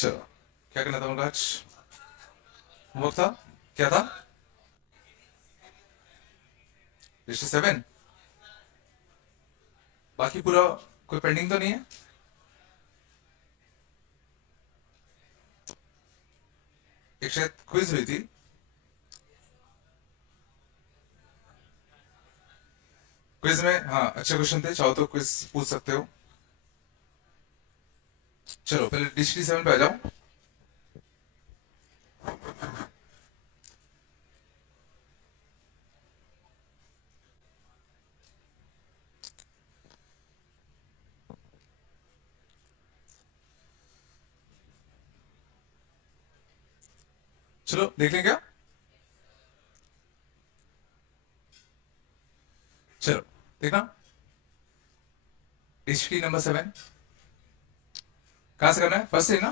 चलो, क्या करना था उनका आज? होमवर्क था? क्या था? रिश्ते 7। बाकी पूरा कोई पेंडिंग तो नहीं है? एक शायद क्विज हुई थी। क्विज में हाँ अच्छे क्वेश्चन थे, चाहो तो क्विज पूछ सकते हो। चलो पहले डिस्ट्री 7 पे आ जाओ। चलो देख लें क्या? चलो देखना, डिस्ट्री नंबर 7 कहां से करना है? फर्स्ट से ना?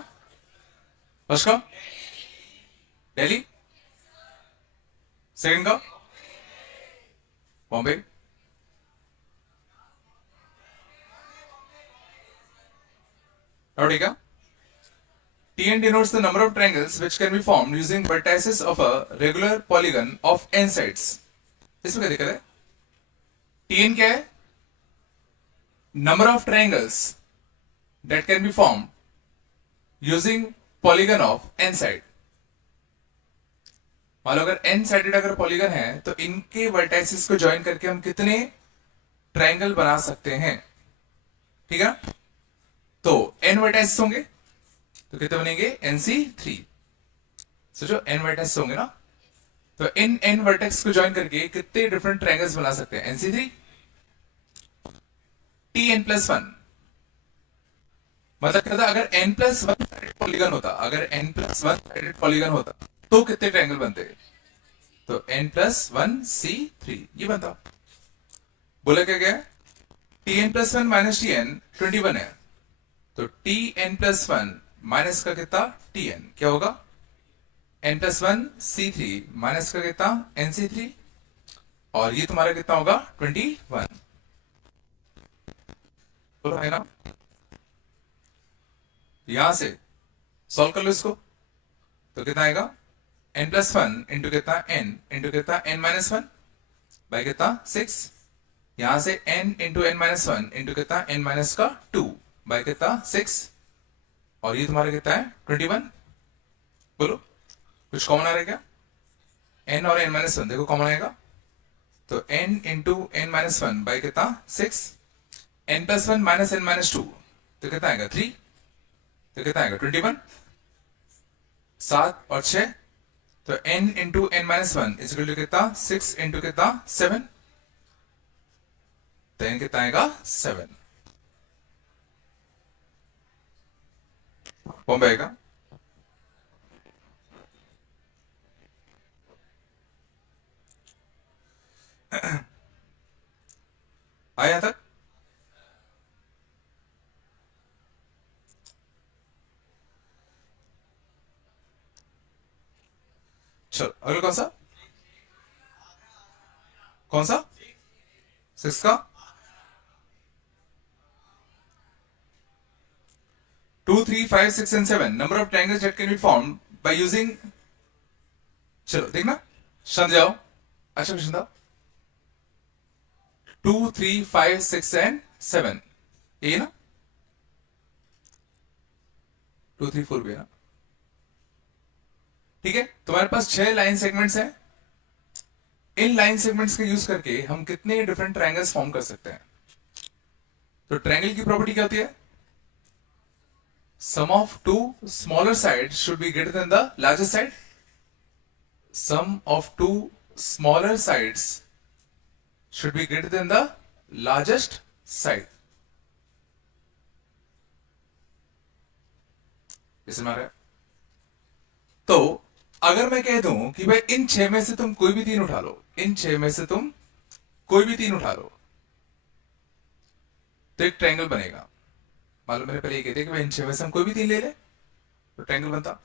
फर्स्ट का दिल्ली, सेकंड का बॉम्बे, और ठीक है। Tn denotes the number of triangles which can be formed using vertices of a regular polygon of n sides. इसमें क्या दिक्कत है? Tn क्या है? Number of triangles that can be formed using polygon of n side. मान लो अगर n sided अगर polygon है तो इनके वर्टाइसिस को ज्वाइन करके हम कितने ट्रायंगल बना सकते हैं? ठीक है, तो n वर्टाइसिस होंगे तो कितने बनेंगे? NC3। सोचो n वर्टेक्स होंगे ना, तो इन n वर्टेक्स को ज्वाइन करके कितने डिफरेंट ट्रायंगल्स बना सकते हैं? NC3। Tn+1 मतलब क्या था? अगर n+1 साइडेड पॉलीगन होता, अगर n+1 साइडेड पॉलीगन होता तो कितने ट्रायंगल बनते? तो n+1C3 ये बनता। बोला क्या क्या है? Tn+1 माइनस Tn 21 है, तो Tn+1 माइनस का कितना? Tn क्या होगा? n+1C3 माइनस का कितना? NC3, और ये तुम्हारा कितना होगा? 21। बोलो है ना? यहां से सॉल्व कर लो इसको, तो कितना आएगा? n+1 इंटू कितना? n इंटू कितना? n-1 बाय कितना? 6। यहां से n इंटू n-1 इंटू कितना? n-2 बाय कितना? 6, और ये तुम्हारा कितना है? 21। बोलो कुछ कॉमन आ रहा है क्या? n और n-1 देखो कॉमन आएगा, तो n इंटू n-1 बाय कितना? 6, n+1 माइनस n-2 तो कितना आएगा? 3, तो कितना आएगा? 21। 7 और 6, तो n into n-1 is equal to कितना? 6 इंटू कितना? 7, तो n कितना आएगा? 7। बॉम्बे आएगा। आया तक? चलो अगला कौन सा? कौन सा? 6 का 2, 3, 5, 6 and 7 number of triangles that can be formed by using। चलो देखना, शांत जाओ। अच्छा क्वेश्चन था। 2, 3, 5, 6 and 7 ये ना? 2, 3, 4 भी है ना? ठीक है, तुम्हारे पास 6 लाइन सेगमेंट्स हैं। इन लाइन सेगमेंट्स का यूज करके हम कितने डिफरेंट ट्रायंगल्स फॉर्म कर सकते हैं? तो ट्रायंगल की प्रॉपर्टी क्या होती है? Sum of two smaller side should be greater than the largest side. Sum of two smaller sides should be greater than the largest side। इसे मारा है। तो अगर मैं कह दूं कि भाई इन 6 में से तुम कोई भी 3 उठा लो, इन 6 में से तुम कोई भी 3 उठा लो, तो एक ट्रायंगल बनेगा। मान लो मैंने पहले ये कहते कि भाई इन 6 में से हम कोई भी 3 ले ले तो ट्रायंगल बनता।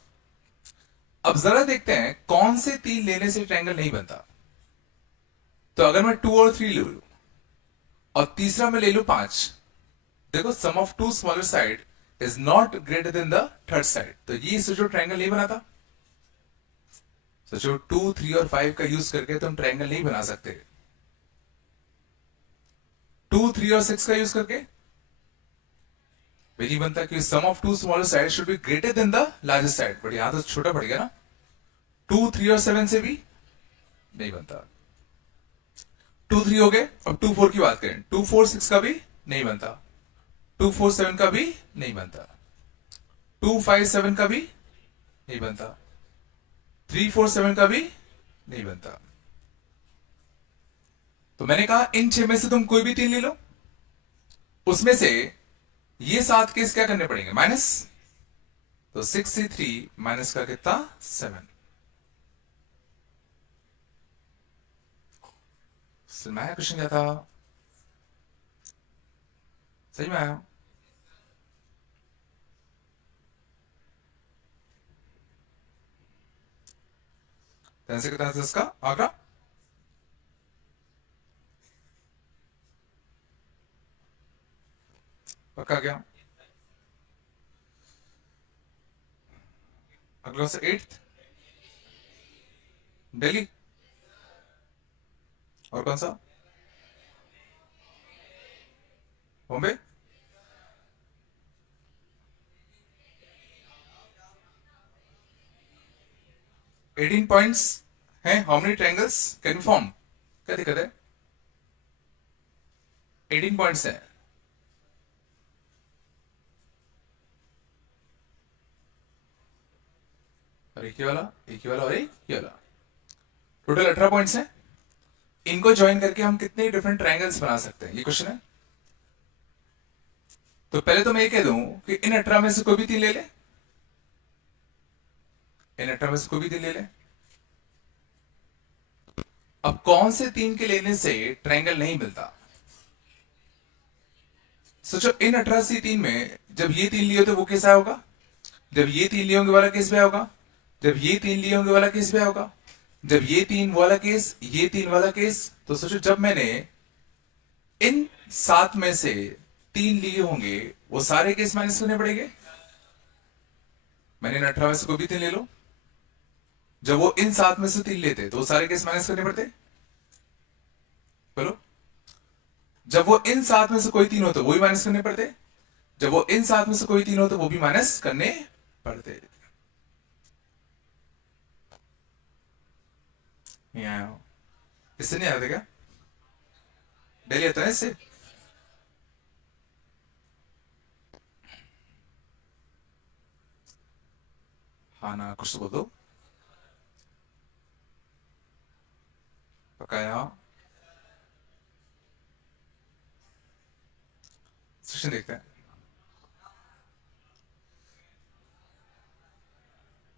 अब जरा देखते हैं कौन से 3 लेने से ट्रायंगल नहीं बनता। तो अगर मैं 2 और 3 ले लू और तीसरा मैं ले लू 5, देखो sum of two smaller side is not greater than the third side. तो ये सोचो ट्रायंगल नहीं बनाता। सोचो 2, 3 और 5 का यूज करके तुम ट्रायंगल नहीं बना सकते। 2, 3 और 6 का यूज करके नहीं बनता, कि sum of two smaller side should be greater than the largest side. But यहां तो छोटा पड़ गया ना, 2, 3 और 7 से भी नहीं बनता। 2, 3 हो गए। अब 2, 4 की बात करें, 2, 4, 6 का भी नहीं बनता, 2, 4, 7 का भी नहीं बनता, 2, 5, 7 का भी नहीं बनता, 3, 4, 7 का भी नहीं बनता। तो मैंने कहा इन 6 में से तुम कोई भी 3 ले लो, उसमें से ये 7 केस क्या करने पड़ेंगे, माइनस। तो 6 से 3 माइनस का कितना, 7। समझ में आया क्वेश्चन क्या था? सही में आया? आंसर कितना था इसका, आगरा? पक्का क्या? अगला से 8th दिल्ली, और कौन सा, बॉम्बे। एटीन पॉइंट्स हैं, how many triangles can form, क्या दिक्कत है? 18 पॉइंट्स हैं। और एक ही वाला, एक ही वाला और एक ही वाला, टोटल 18 पॉइंट्स हैं। इनको ज्वाइन करके हम कितने डिफरेंट ट्रायंगल्स बना सकते हैं, ये क्वेश्चन है। तो पहले तो मैं ये कह दूं कि इन 18 में से कोई भी 3 ले ले, इन 18 में से कोई भी 3 ले ले। अब कौन से 3 के लेने से ट्रायंगल नहीं मिलता? सोचो इन 18 से 3 में जब ये 3 लिए तो वो कैसा होगा, जब ये 3 लिए होंगे वाला केस भी होगा, जब ये 3 लिए होंगे वाला केस भी होगा, जब ये 3 वाला केस, ये 3 वाला केस। तो सोचो जब मैंने इन 7 में से 3 लिए होंगे, वो सारे केस माइनस करने पड़ेंगे। मैंने इन 18 में से कोई भी 3 ले लो, जब वो इन 7 में से 3 लेते तो वो सारे केस माइनस करने पड़ते। बोलो, जब वो इन 7 में से कोई 3 हो तो वो भी माइनस करने पड़ते, जब वो इन 7 में से कोई 3 हो तो वो भी माइनस करने पड़ते। इससे नहीं आते क्या, डेली आता है इससे। हाँ ना, कुछ तो बोल दो, पकाया। सेक्शन देखते हैं।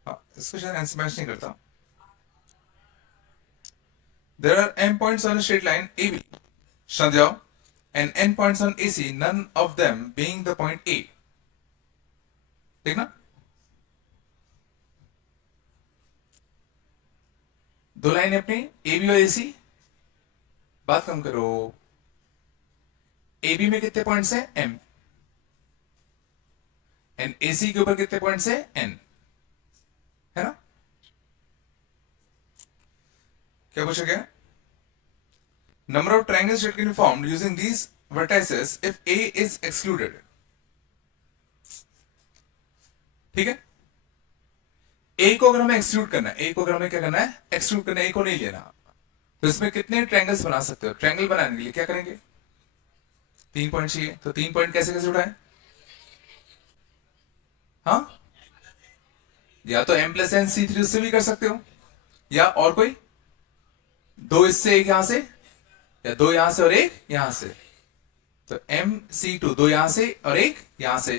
हाँ, इसको शायद आंसर मैच नहीं करता। There are m points on a straight line AB, Shandhya, and n points on AC, none of them being the point A. देखना, दो लाइन अपनी AB और AC, बात कम करो। AB में कितने पॉइंट्स हैं, M, एंड AC के ऊपर कितने पॉइंट्स हैं, N, है ना? क्या पूछा गया? Number of triangles that can be formed using these vertices if A is excluded. ठीक है, A को अगर हमें एक्सक्लूड करना है, A को अगर हमें क्या करना है, एक्सक्लूड करना है, A को नहीं लेना, तो इसमें कितने ट्रायंगल्स बना सकते हो? ट्रायंगल बनाने के लिए क्या करेंगे, 3 पॉइंट चाहिए। तो 3 पॉइंट कैसे कैसे उठाएं? हाँ, या तो M प्लस एन C3 उससे भी कर सकते हो, या और कोई 2 इससे, एक यहां से, या 2 यहां से और एक यहां से। तो MC2 2 यहां से और एक यहां से,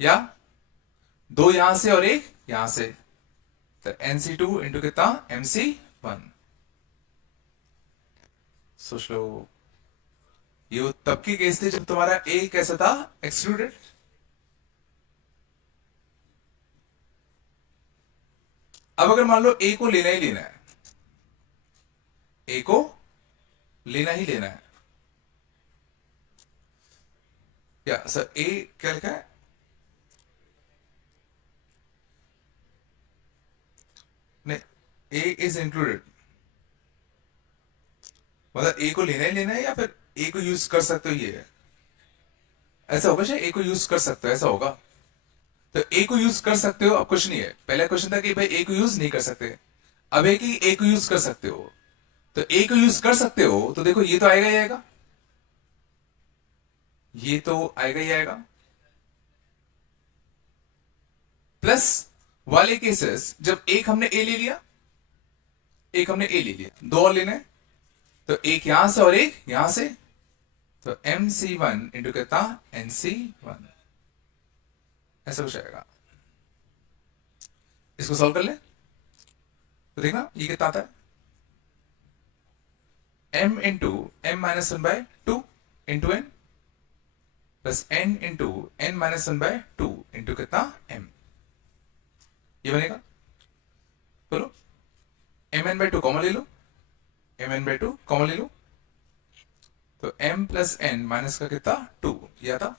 या 2 यहां से और एक यहां से। तो NC2 इंटू कितना, MC1। सोच लो, ये तब की केस थी जब तुम्हारा A कैसा था, एक्सक्लूडेड। अब अगर मान लो A को लेना ही लेना है, A को लेना ही लेना है, या सर ए क्या लिखा है? नहीं, ए इज इंक्लूडेड, मतलब ए को लेना ही लेना है या फिर ए को यूज कर सकते हो, ये है ऐसा होगा शायद, ए को यूज कर सकते हो ऐसा होगा। तो ए को यूज कर सकते हो अब कुछ नहीं है, पहला क्वेश्चन था कि भाई ए को यूज नहीं कर सकते, अब है कि ए को यूज कर सकते हो। तो ए को यूज कर सकते हो तो देखो ये तो आएगा ही आएगा, ये तो आएगा ही आएगा, प्लस वाले केसेस जब एक हमने ए ले लिया, एक हमने ए ले लिया, दो और लेने, तो एक यहां से और एक यहां से, तो MC1 इंटू कितना NC1, ऐसा कुछ आएगा। इसको सॉल्व कर ले तो देखना ये कितना आता है, m into m minus one by two into n plus n into n minus one by two into कितना m, ये बनेगा। बोलो mn बाय टू कॉमन ले लो, mn बाय टू कॉमन ले लो, तो m प्लस n माइनस का कितना to, ये आता।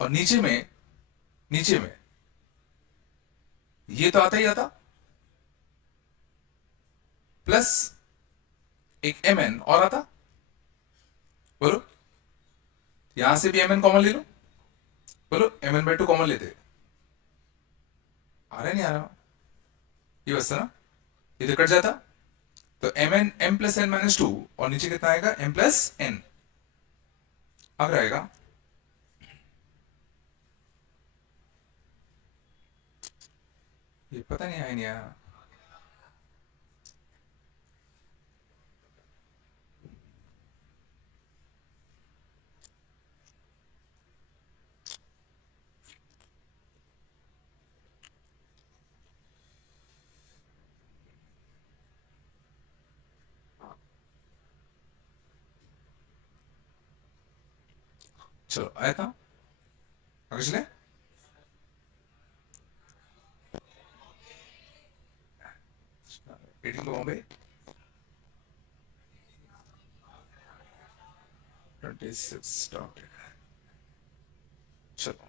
और नीचे में ये तो आता ही आता, प्लस एक mn और आता। बोलो यहां से भी mn कॉमन ले लो, बोलो mn बाय टू कॉमन लेते, आ रहा है नहीं आ रहा, ये बसता ना, ये तो कट जाता, तो m plus n minus two, और नीचे कितना आएगा m प्लस n, अब रहेगा ये पता नहीं आया नहीं आया, चलो आया था आगे चले। एटीन बॉम्बे 26 started, चलो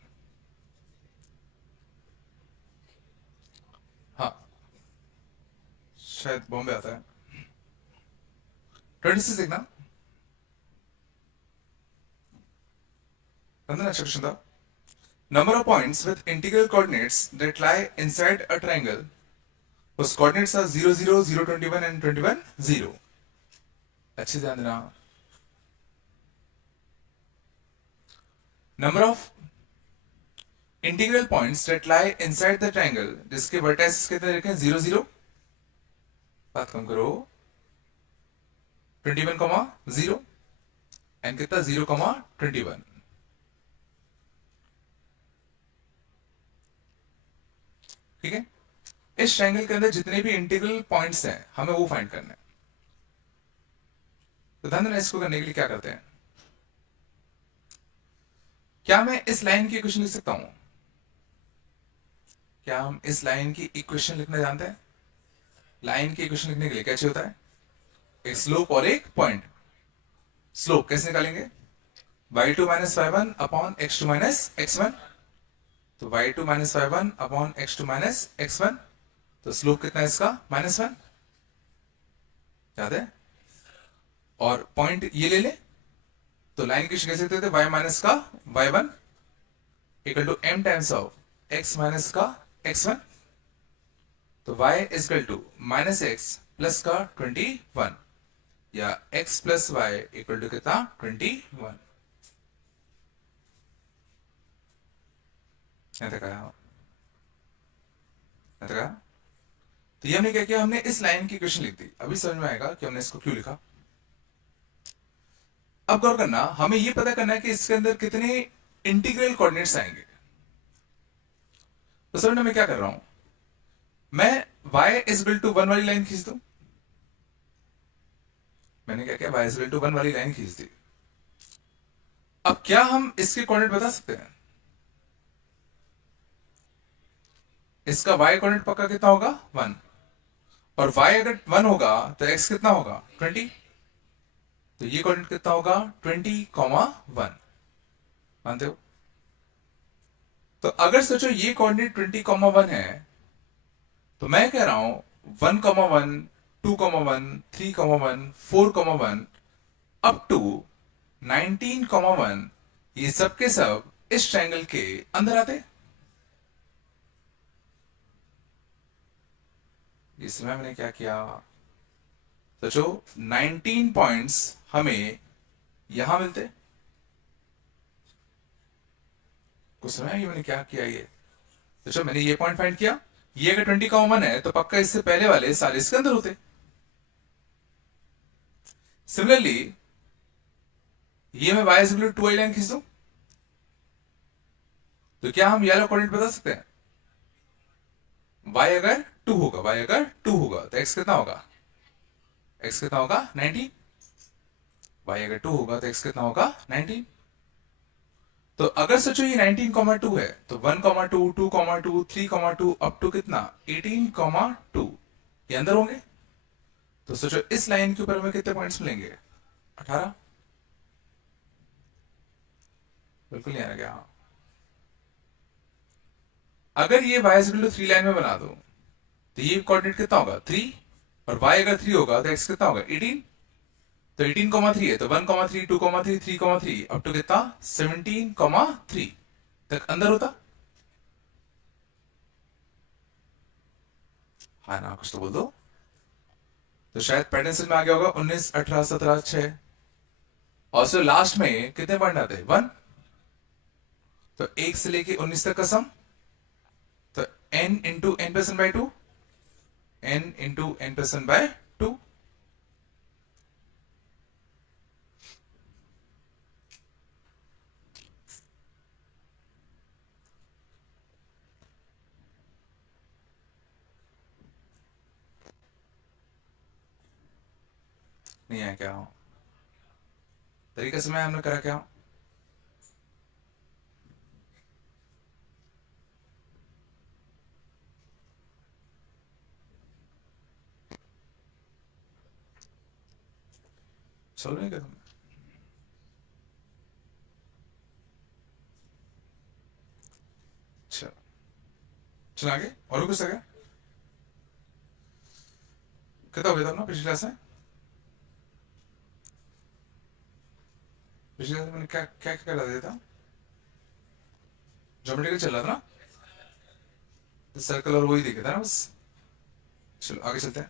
हाँ शायद बॉम्बे आता है, 26 देखना, अंदर अच्छा क्वेश्चन था। Number of points with integral coordinates that lie inside a triangle whose coordinates are 0 0 0 21 and 21 0, अच्छे ध्यान देना। Number of integral points that lie inside the triangle जिसके vertices कितने रखे हैं 0 0, बात कम करो, 21, 0 एंड कितना 0, 21, ठीक है। इस ट्रायंगल के अंदर जितने भी इंटीग्रल पॉइंट्स हैं हमें वो फाइंड करना है। तो ध्यान देना, इसको करने के लिए क्या करते हैं, क्या मैं इस लाइन की इक्वेशन लिख सकता हूं, क्या हम इस लाइन की इक्वेशन लिखना जानते हैं? लाइन की इक्वेशन लिखने के लिए क्या चाहिए होता है, एक स्लोप और एक पॉइंट। स्लोप कैसे निकालेंगे, y2 minus y1 upon x2 minus x1, तो y2 minus y1 upon x2 minus x1, तो स्लोप कितना है इसका -1, याद है। और पॉइंट ये ले ले, तो लाइन की कैसे देते थे, y माइनस का y1 equal to m times of x minus का x1, तो y equal to minus x plus का 21, या x plus y equal to कितना 21, तो ये हमने क्या किया, हमने इस लाइन की इक्वेशन लिख दी। अभी समझ में आएगा कि हमने इसको क्यों लिखा। अब गौर करना, हमें ये पता करना है कि इसके अंदर कितने इंटीग्रल कोऑर्डिनेट्स आएंगे। तो समझना मैं क्या कर रहा हूं, मैं y इक्वल टू 1 वाली लाइन खींच दूं, मैंने क्या किया, y इक्वल टू 1 वाली लाइन खींच दी। अब क्या हम इसके कोऑर्डिनेट बता सकते हैं, इसका y कोऑर्डिनेट पक्का कितना होगा 1, और y अगर 1 होगा तो x कितना होगा 20, तो ये कोऑर्डिनेट कितना होगा 20, 1, मानते हो? तो अगर सोचो ये कोऑर्डिनेट 20,1 है, तो मैं कह रहा हूं 1,1, 2,1, 3,1, 4,1 अप टू 19,1, ये सब के सब इस ट्रायंगल के अंदर आते। इसमें हमने क्या किया, सोचो 19 पॉइंट्स हमें यहां मिलते। कुछ समय ये मैंने क्या किया, ये सोचो मैंने ये पॉइंट फाइंड किया, ये अगर 20,1 है तो पक्का इससे पहले वाले सारे इसके अंदर होते। सिमिलरली ये मैं y equal to 2i line खींच दूं, तो क्या हम ये वाला कोऑर्डिनेट बता सकते हैं? y अगर 2 होगा, y अगर 2 होगा तो x कितना होगा? x कितना होगा? 19। y अगर 2 होगा तो x कितना होगा? 19। तो अगर सोचो ये 19,2 है तो 1,2, 2,2, 3,2 अप टू कितना? 18,2 ये अंदर होंगे। तो सोचो इस लाइन के ऊपर हमें कितने पॉइंट्स मिलेंगे? 18। बिल्कुल नहीं आ रहा क्या? अगर ये y इक्वल टू 3 लाइन में बना दो तो ये कोऑर्डिनेट कितना होगा? 3। और y अगर 3 होगा तो x कितना होगा? 18। तो 18,3 है तो 1,3, 2,3, 3,3 अप टू कितना? 17,3 तक अंदर होता। हाँ ना, कुछ तो बोल दो। तो शायद पैटर्न समझ में आ गया होगा। 19, 18, 17, 6 और सो लास्ट में कितने पॉइंट आते हैं? 1। तो 1 से लेके 19 तक का सम, तो n into n plus 1/2, n into n plus 1/2। नहीं है क्या? तरीके से मैं हमने करा क्या? सॉल्व नहीं करूँ? अच्छा चल आगे। और कुछ है? कितना हो गया था अपना पिछली क्लास में? पिछली क्लास में मैंने क्या क्या क्या करा दिया था? ज्योमेट्री चल रहा था ना, तो सर्कल और वही देखे था ना बस। चलो आगे चलते हैं।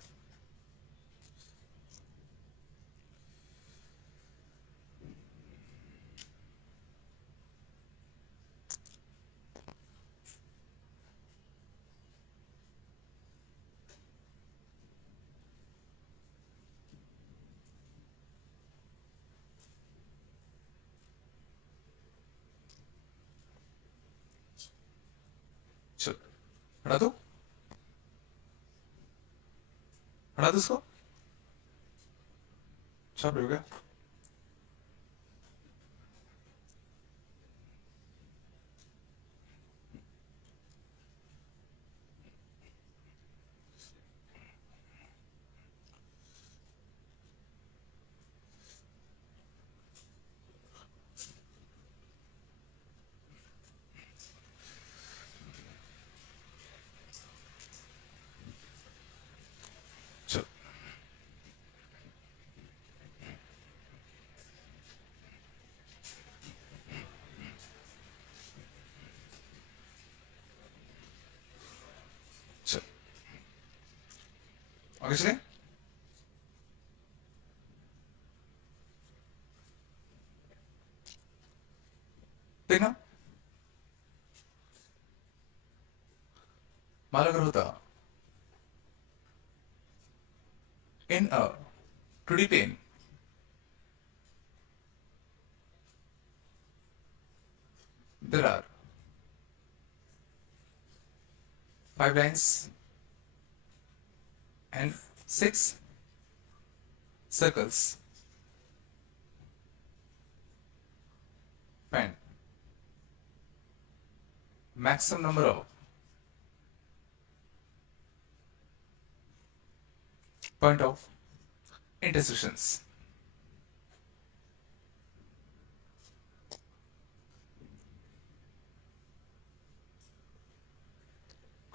चलो हटा दो, हटा दो इसको। सब हो गया। चलो चलो आगे चले। देखना, मान अगर होता इन अ 2D plane there are 5 lines and 6 circles and maximum number of point of intersections.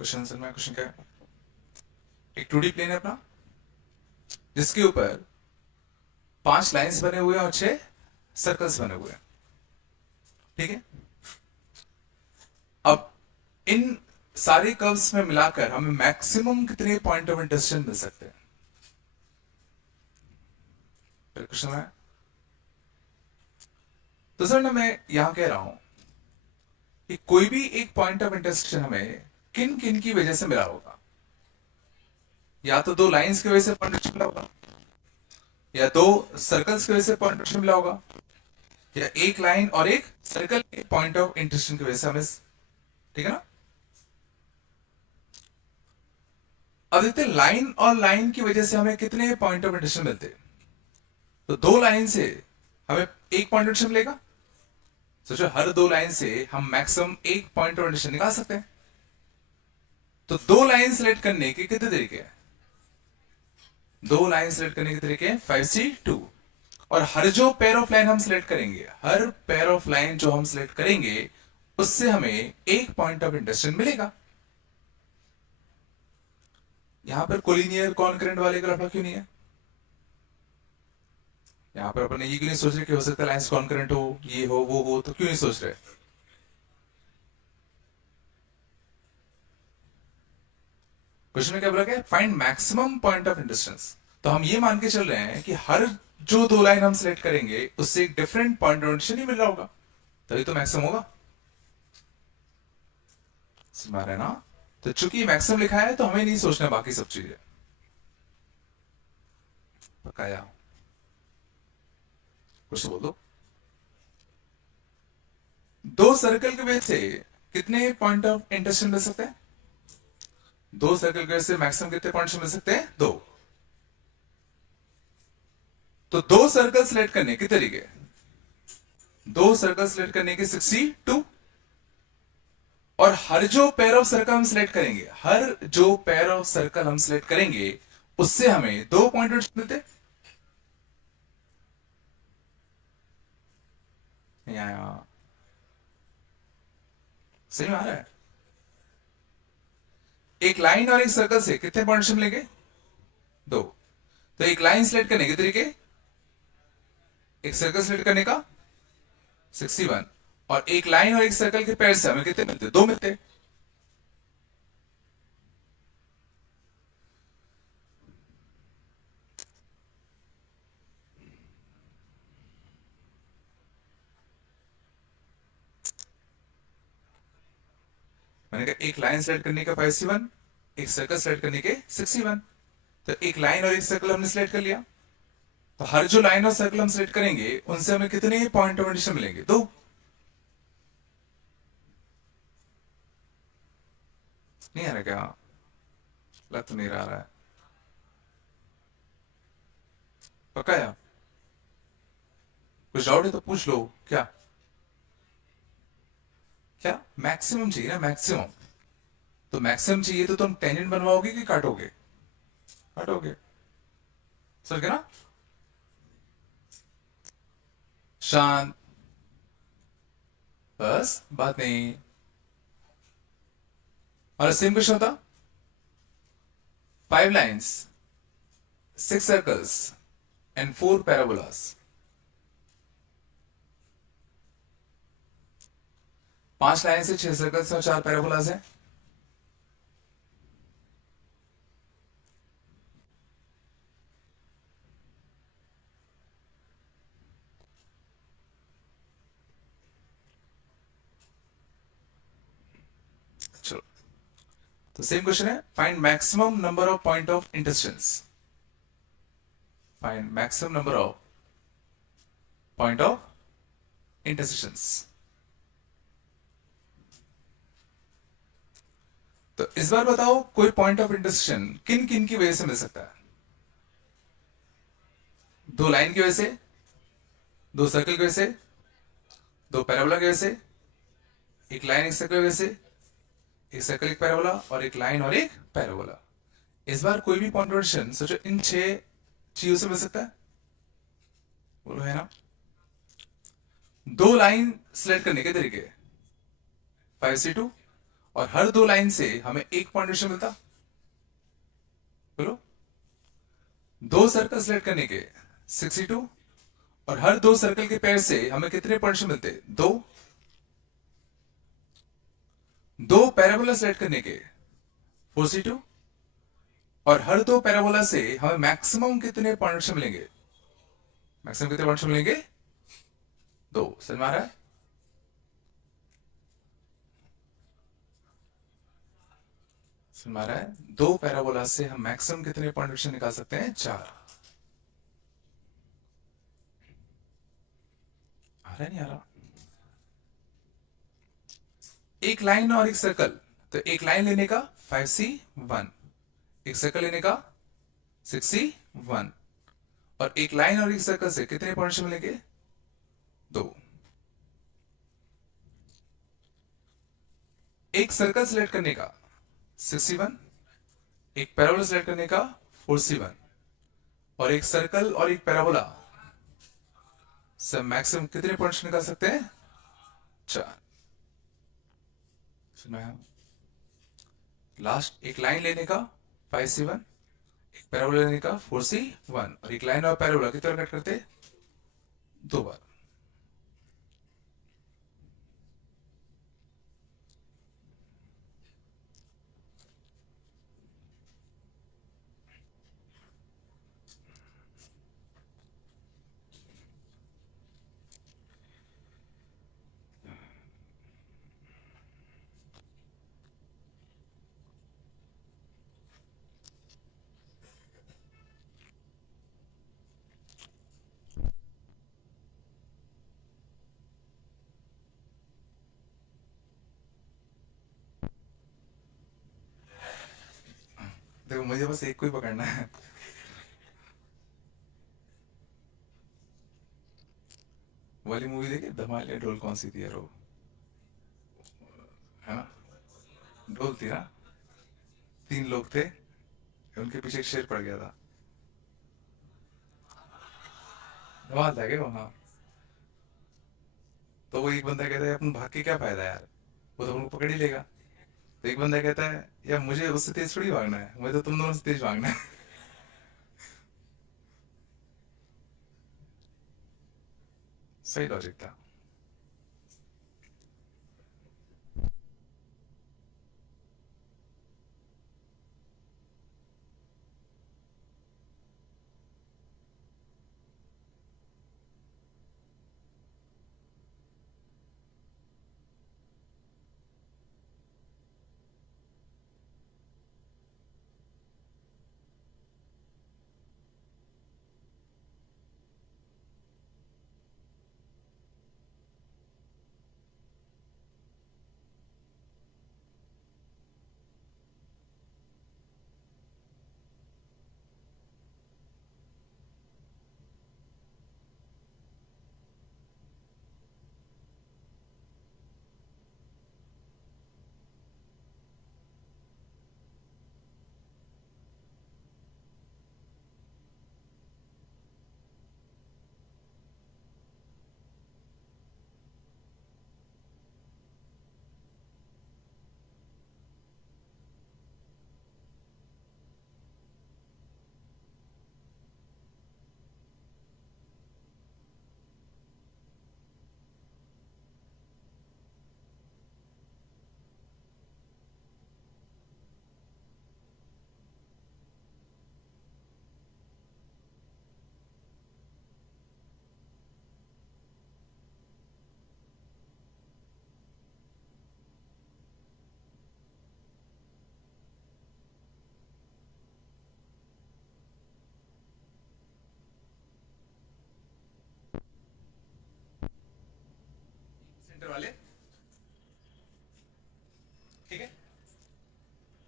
Question answer में क्वेश्चन क्या है? एक 2D प्लेन है अपना, जिसके ऊपर 5 लाइंस बने हुए हैं और 6 सर्कल्स बने हुए हैं, ठीक है। अब इन सारे कर्व्स में मिलाकर हमें मैक्सिमम कितने पॉइंट ऑफ इंटरसेक्शन मिल सकते हैं? क्वेश्चन है। तो सर ना मैं यहां कह रहा हूं कि कोई भी एक पॉइंट ऑफ इंटरसेक्शन हमें किन किन की वजह से मिला होगा? या तो 2 लाइंस की वजह से पॉइंट मिला होगा, या 2 सर्कल्स की वजह से पॉइंट मिला होगा, या एक लाइन और एक सर्कल के पॉइंट ऑफ इंटरसेक्शन की वजह से हमें, ठीक है ना। अब देखते हैं लाइन और लाइन की वजह से हमें कितने पॉइंट ऑफ इंटरसेक्शन मिलते हैं। तो 2 लाइन से हमें एक पॉइंट ऑफ इंटरसेक्शन मिलेगा। सोचो हर 2 लाइन से हम मैक्सिमम एक पॉइंट ऑफ इंटरसेक्शन निकाल सकते हैं। तो 2 लाइन सेलेक्ट करने के कितने तरीके हैं? 2 लाइन सेलेक्ट करने के तरीके 5C2। और हर जो पेयर ऑफ लाइन हम सिलेक्ट करेंगे, हर पेयर ऑफ लाइन जो हम सिलेक्ट करेंगे, उससे हमें एक पॉइंट ऑफ इंटरसेक्शन मिलेगा। यहां पर कोलिनियर कॉन्करेंट वाले का लफड़ा क्यों नहीं है? यहां पर अपन ये क्यों नहीं सोच रहे कि हो सकता है लाइंस कॉन्करेंट हो, ये हो वो हो, तो क्यों नहीं सोच रहे? क्वेश्चन में क्या बोला गया? Find maximum point of intersection. तो हम ये मान के चल रहे हैं कि हर जो 2 लाइन हम सिलेक्ट करेंगे उससे एक डिफरेंट पॉइंट ऑफ इंटरसेक्शन ही मिल रहा होगा, तभी तो मैक्सिमम होगा। समझ रहे ना? तो चूंकि मैक्सिमम लिखा है तो हमें नहीं सोचना बाकी सब चीजें। पकाया कुछ बोल दो। 2 सर्कल के वजह से कितने पॉइंट ऑफ इंटरसेक्शन मिल सकते हैं? 2 सर्कल की वजह से मैक्सिमम कितने पॉइंट्स मिल सकते हैं? 2। तो 2 सर्कल सिलेक्ट करने के तरीके, 2 सर्कल सिलेक्ट करने के 62। और हर जो पेयर ऑफ सर्कल हम सिलेक्ट करेंगे, हर जो पेयर ऑफ सर्कल हम सिलेक्ट करेंगे, उससे हमें 2 पॉइंट मिलते। सही में आ रहा है? एक लाइन और एक सर्कल से कितने पॉइंट्स मिलेंगे? 2। तो एक लाइन सिलेक्ट करने के तरीके, एक सर्कल सिलेक्ट करने का 61, और एक लाइन और एक सर्कल के पेयर से हमें कितने मिलते? 2 मिलते। मैंने कहा एक लाइन सेलेक्ट करने का 57, एक सर्कल सेलेक्ट करने के 61। तो एक लाइन और एक सर्कल हमने सेलेक्ट कर लिया। तो हर जो लाइन और सर्कल हम सेलेक्ट करेंगे उनसे हमें कितने पॉइंट ऑफ इंटरसेक्शन मिलेंगे? 2। नहीं आ रहा क्या? लग तो नहीं रहा है। पक्का या? कुछ डाउट है तो पूछ लो। क्या क्या मैक्सिमम चाहिए ना? मैक्सिमम। तो मैक्सिमम चाहिए तो तुम टेंजेंट बनवाओगे कि काटोगे? काटोगे। सर क्या ना? शांत, बस बात नहीं। और सेम क्वेश्चन होता, 5 lines, 6 circles and 4 parabolas. 5 line से 6 सर्कल्स और 4 पैराबोलास है। चलो, तो सेम क्वेश्चन है, find maximum number of point of intersections. Find maximum number of point of intersections. तो इस बार बताओ कोई पॉइंट ऑफ इंटरसेक्शन किन किन की वजह से मिल सकता है? 2 लाइन की वजह से, 2 सर्कल की वजह से, 2 पैराबोला की वजह से, एक लाइन एक सर्कल की वजह से, एक सर्कल एक पैराबोला, और एक लाइन और एक पैराबोला। इस बार कोई भी पॉइंट ऑफ इंटरसेक्शन सोचो इन 6 चीजों से मिल सकता है। बोलो है ना? 2 लाइन सिलेक्ट करने के तरीके 5C2, और हर दो लाइन से हमें एक पॉइंट डिस्टेंस मिलता। बोलो, दो सर्कल सेलेक्ट करने के 62 और हर दो सर्कल के पेयर से हमें कितने पॉइंट्स मिलते? दो। दो पैराबोला सेलेक्ट करने के 4c2 और हर दो पैराबोला से हमें मैक्सिमम कितने पॉइंट्स मिलेंगे? मैक्सिमम कितने पॉइंट्स मिलेंगे? दो। समझ में आ रहा है? समझ में आ रहा है? दो पैराबोला से हम मैक्सिमम कितने पॉइंट निकाल सकते हैं? 4। आ रहा है नहीं आ रहा? एक लाइन और एक सर्कल, तो एक लाइन लेने का 5c1, एक सर्कल लेने का 6c1 और एक लाइन और एक सर्कल से कितने पॉइंट्स मिलेंगे? दो। एक सर्कल सिलेक्ट करने का 61, एक पैराबोला सिलेक्ट करने का 4c1 और एक सर्कल और एक पैराबोला से मैक्सिमम कितने पॉइंट्स निकाल सकते हैं? 4। लास्ट एक लाइन लेने का 5c1, एक पैराबोला लेने का 4c1 और एक लाइन और पैराबोला कितने बार कट करते? 2 बार। देखो मुझे बस एक को ही पकड़ना है। वाली मूवी देखी धमाल या ढोल, कौन सी थी यार वो? है ना? ढोल थी ना? 3 लोग थे, उनके पीछे एक शेर पड़ गया था। धमाल था क्या वो? हाँ। तो वो एक बंदा कहता है अपन भाग के क्या फायदा यार, वो तो उनको पकड़ ही लेगा। तो एक बंदा कहता है यार मुझे उससे तेज थोड़ी भागना है, मुझे तो तुम दोनों से तेज भागना है। सही लॉजिक था। सेंटर वाले, ठीक है।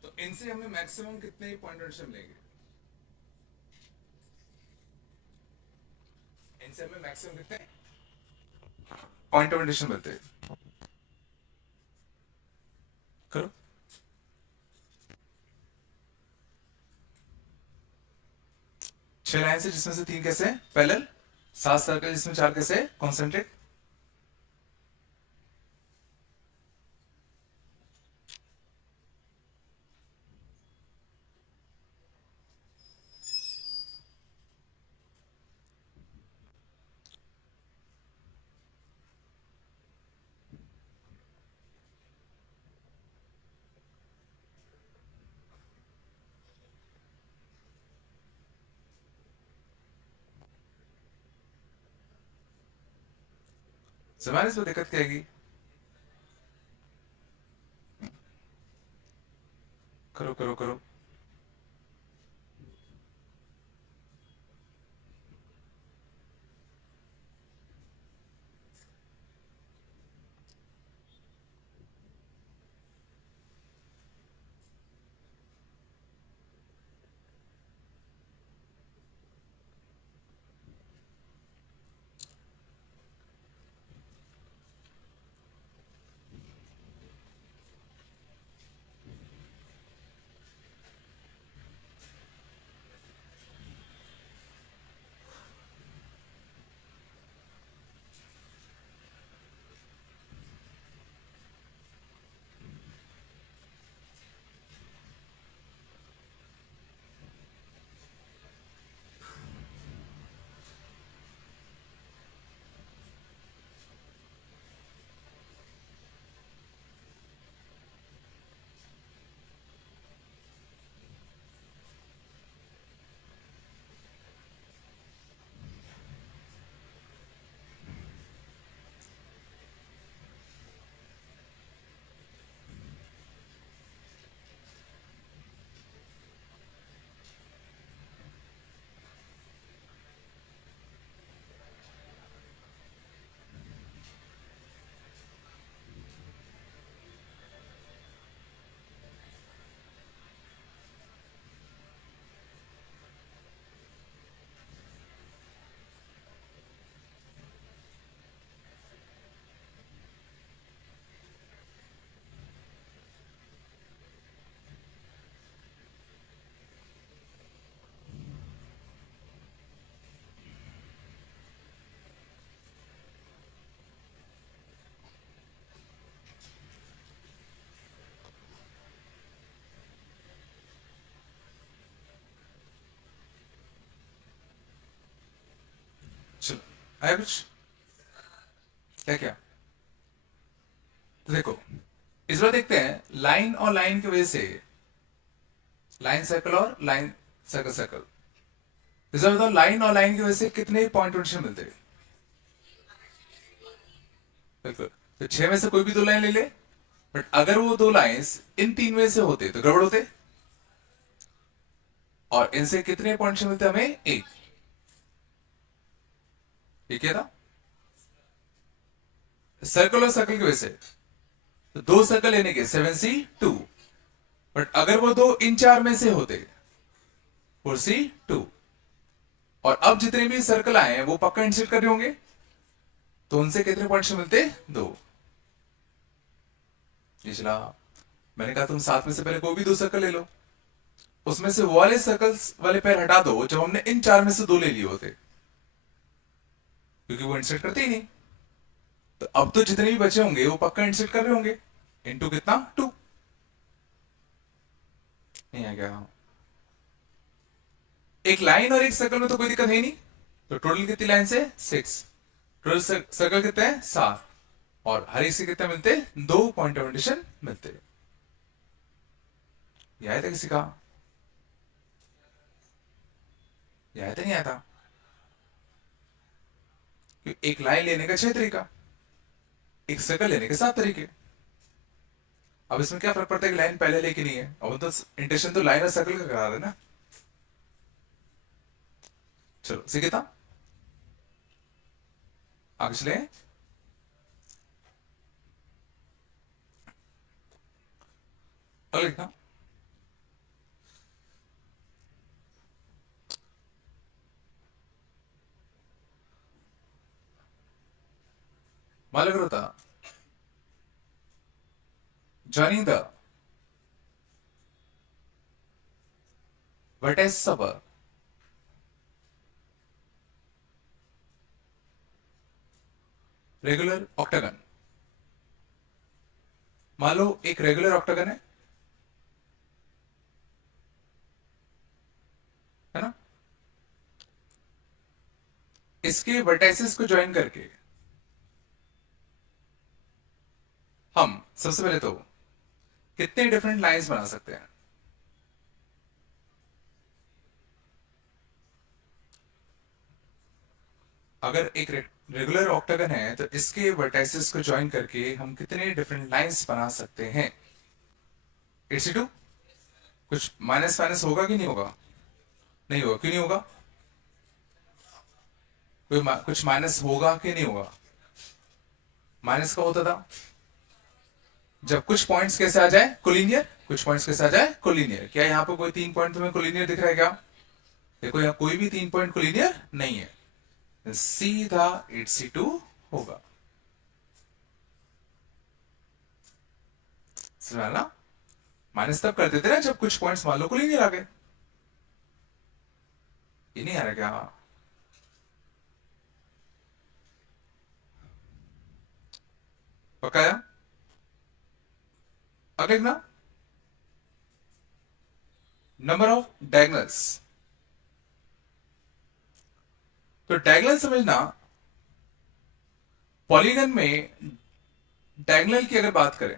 तो इनसे हमें मैक्सिमम कितने पॉइंट मिलेंगे? इनसे हमें मैक्सिमम कितने पॉइंट ऑफ इंडिशन मिलते हैं? करो। 6 लाइन से जिसमें से 3 कैसे पैरेलल, 7 सर्कल जिसमें 4 कैसे कॉन्सेंट्रिक। जमाने से दिक्कत क्या आएगी? करो करो करो। चलो, आया कुछ? क्या क्या? तो देखो, इस बार देखते हैं लाइन और लाइन की वजह से, लाइन सर्कल और लाइन सर्कल सर्कल, इस बार बताओ लाइन और लाइन की वजह से कितने पॉइंट पोटेंशियल मिलते हैं? बिल्कुल। तो छह में से कोई भी दो लाइन ले ले, बट अगर वो दो लाइंस इन तीन में से होते तो गड़बड़ होते, और इनसे कितने पॉइंट मिलते हमें? एक। ये क्या था? सर्कल और सर्कल की वजह से, तो दो सर्कल लेने के 7C2, बट अगर वो दो इन चार में से होते 4C2, और अब जितने भी सर्कल आए हैं वो पक्का इंसर्ट कर रहे होंगे, तो उनसे कितने पॉइंट्स मिलते? दो। ये चला, मैंने कहा तुम साथ में से पहले कोई भी दो सर्कल ले लो, उसमें से वो वाले सर्कल्स वाले पैर हटा दो जब हमने इन चार में से दो ले लिए होते, क्योंकि वो इंसर्ट करते ही नहीं। तो अब तो जितने भी बचे होंगे वो पक्का इंसर्ट कर रहे होंगे। इनटू कितना? 2। नहीं आ गया? एक लाइन और एक सर्कल में तो कोई दिक्कत है नहीं, तो टोटल कितनी लाइन से? 6। टोटल सर्कल कितने हैं? 7। और हर एक से कितने मिलते? 2 पॉइंट ऑफ एडिशन मिलते। ये आया था किसी का? ये आया था नहीं आया था? एक लाइन लेने का 6 तरीका, एक सर्कल लेने के 7 तरीके। अब इसमें क्या फर्क पड़ता है कि लाइन पहले लेके नहीं है? अब तो इंटेंशन तो लाइन और सर्कल का करा रहे ना। चलो सीखे था, आगे चले। अगले लिखना, मान होता joining the vertex of a regular octagon. मान लो एक रेगुलर ऑक्टागन है ना, इसके वर्टाइसेस को ज्वाइन करके हम सबसे पहले तो कितने डिफरेंट लाइंस बना सकते हैं? अगर एक रेगुलर ऑक्टागन है तो इसके वर्टाइसेस को ज्वाइन करके हम कितने डिफरेंट लाइंस बना सकते हैं? 82। कुछ माइनस माइनस होगा कि नहीं होगा? नहीं होगा, क्यों नहीं होगा? कुछ माइनस होगा कि नहीं होगा? माइनस का होता था जब कुछ पॉइंट्स कैसे आ जाए कोलिनियर, कुछ पॉइंट्स कैसे आ जाए कोलिनियर। क्या यहाँ पे कोई 3 पॉइंट तुम्हें कोलिनियर दिख रहा है क्या? देखो यहाँ कोई भी 3 पॉइंट कोलिनियर नहीं है, सीधा 8C2 होगा। समझ ना? माइनस तब कर देते ना जब कुछ पॉइंट्स मान लो कोलिनियर आ गए। ये नहीं आ रहा क्या? पक्का? अगले ना, नंबर ऑफ डायगनल्स। तो डायगनल समझना, पॉलीगन में डायगनल की अगर बात करें,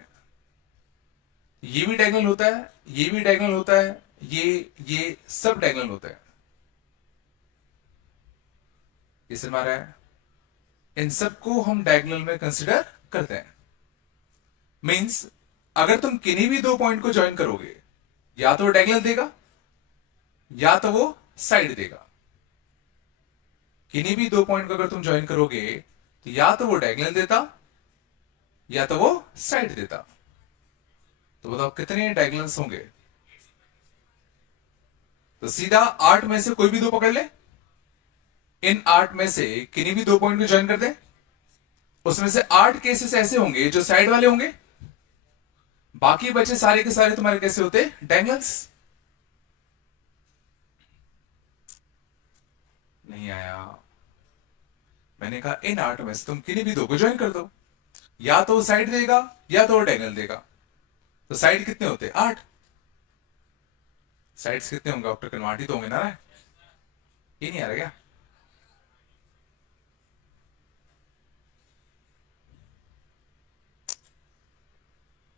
ये भी डायगनल होता है, ये भी डायगनल होता है, ये सब डायगनल होता है। ये समझ आ रहा है? इन सबको हम डायगनल में कंसिडर करते हैं। मींस अगर तुम किन्हीं भी दो पॉइंट को ज्वाइन करोगे, या तो वो डायगनल देगा या तो वो साइड देगा। किन्हीं भी दो पॉइंट को अगर तुम ज्वाइन करोगे तो या तो वो डायगनल देता या तो वो साइड देता। तो बताओ कितने डायगनल्स होंगे? तो सीधा 8 में से कोई भी दो पकड़ ले, इन 8 में से किन्हीं भी दो पॉइंट को ज्वाइन कर दे, उसमें से 8 केसेस ऐसे होंगे जो साइड वाले होंगे, बाकी बचे सारे के सारे तुम्हारे कैसे होते? डायगनल्स। नहीं आया? मैंने कहा इन 8 में से तुम किन्हीं भी दो को ज्वाइन कर दो, या तो साइड देगा या तो डायगनल देगा। तो साइड कितने होते? 8। साइड्स कितने होंगे डॉक्टर? कन्वर्ट ही तो होंगे ना? ये नहीं आ रहा क्या?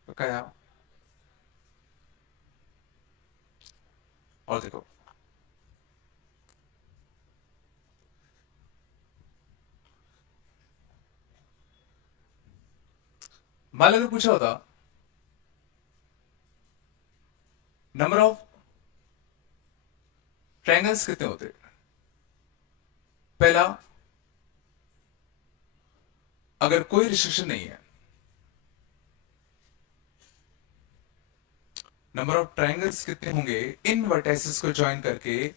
तो क्या? और देखो, मान लो पूछा होता नंबर ऑफ ट्रायंगल्स कितने होते? पहला, अगर कोई रिस्ट्रिक्शन नहीं है, नंबर ऑफ ट्रायंगल्स कितने होंगे इन वर्टाइसेस को ज्वाइन करके,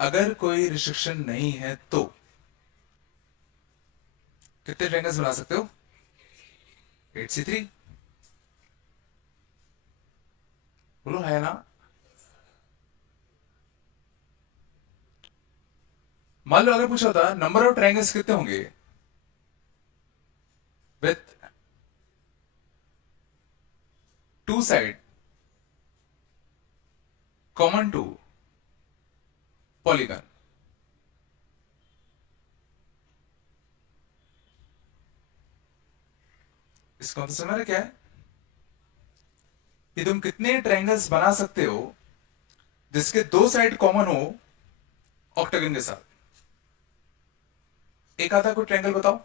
अगर कोई रिस्ट्रिक्शन नहीं है तो कितने ट्रायंगल्स बना सकते हो? 8C3। बोलो है ना? मान लो अगर पूछा होता नंबर ऑफ ट्रायंगल्स कितने होंगे with two side common to polygon. इसका मतलब समझ रहे क्या है कि तुम कितने ट्रायंगल्स बना सकते हो जिसके दो साइड कॉमन हो ऑक्टागन के साथ? एक आधा कोई ट्रायंगल बताओ,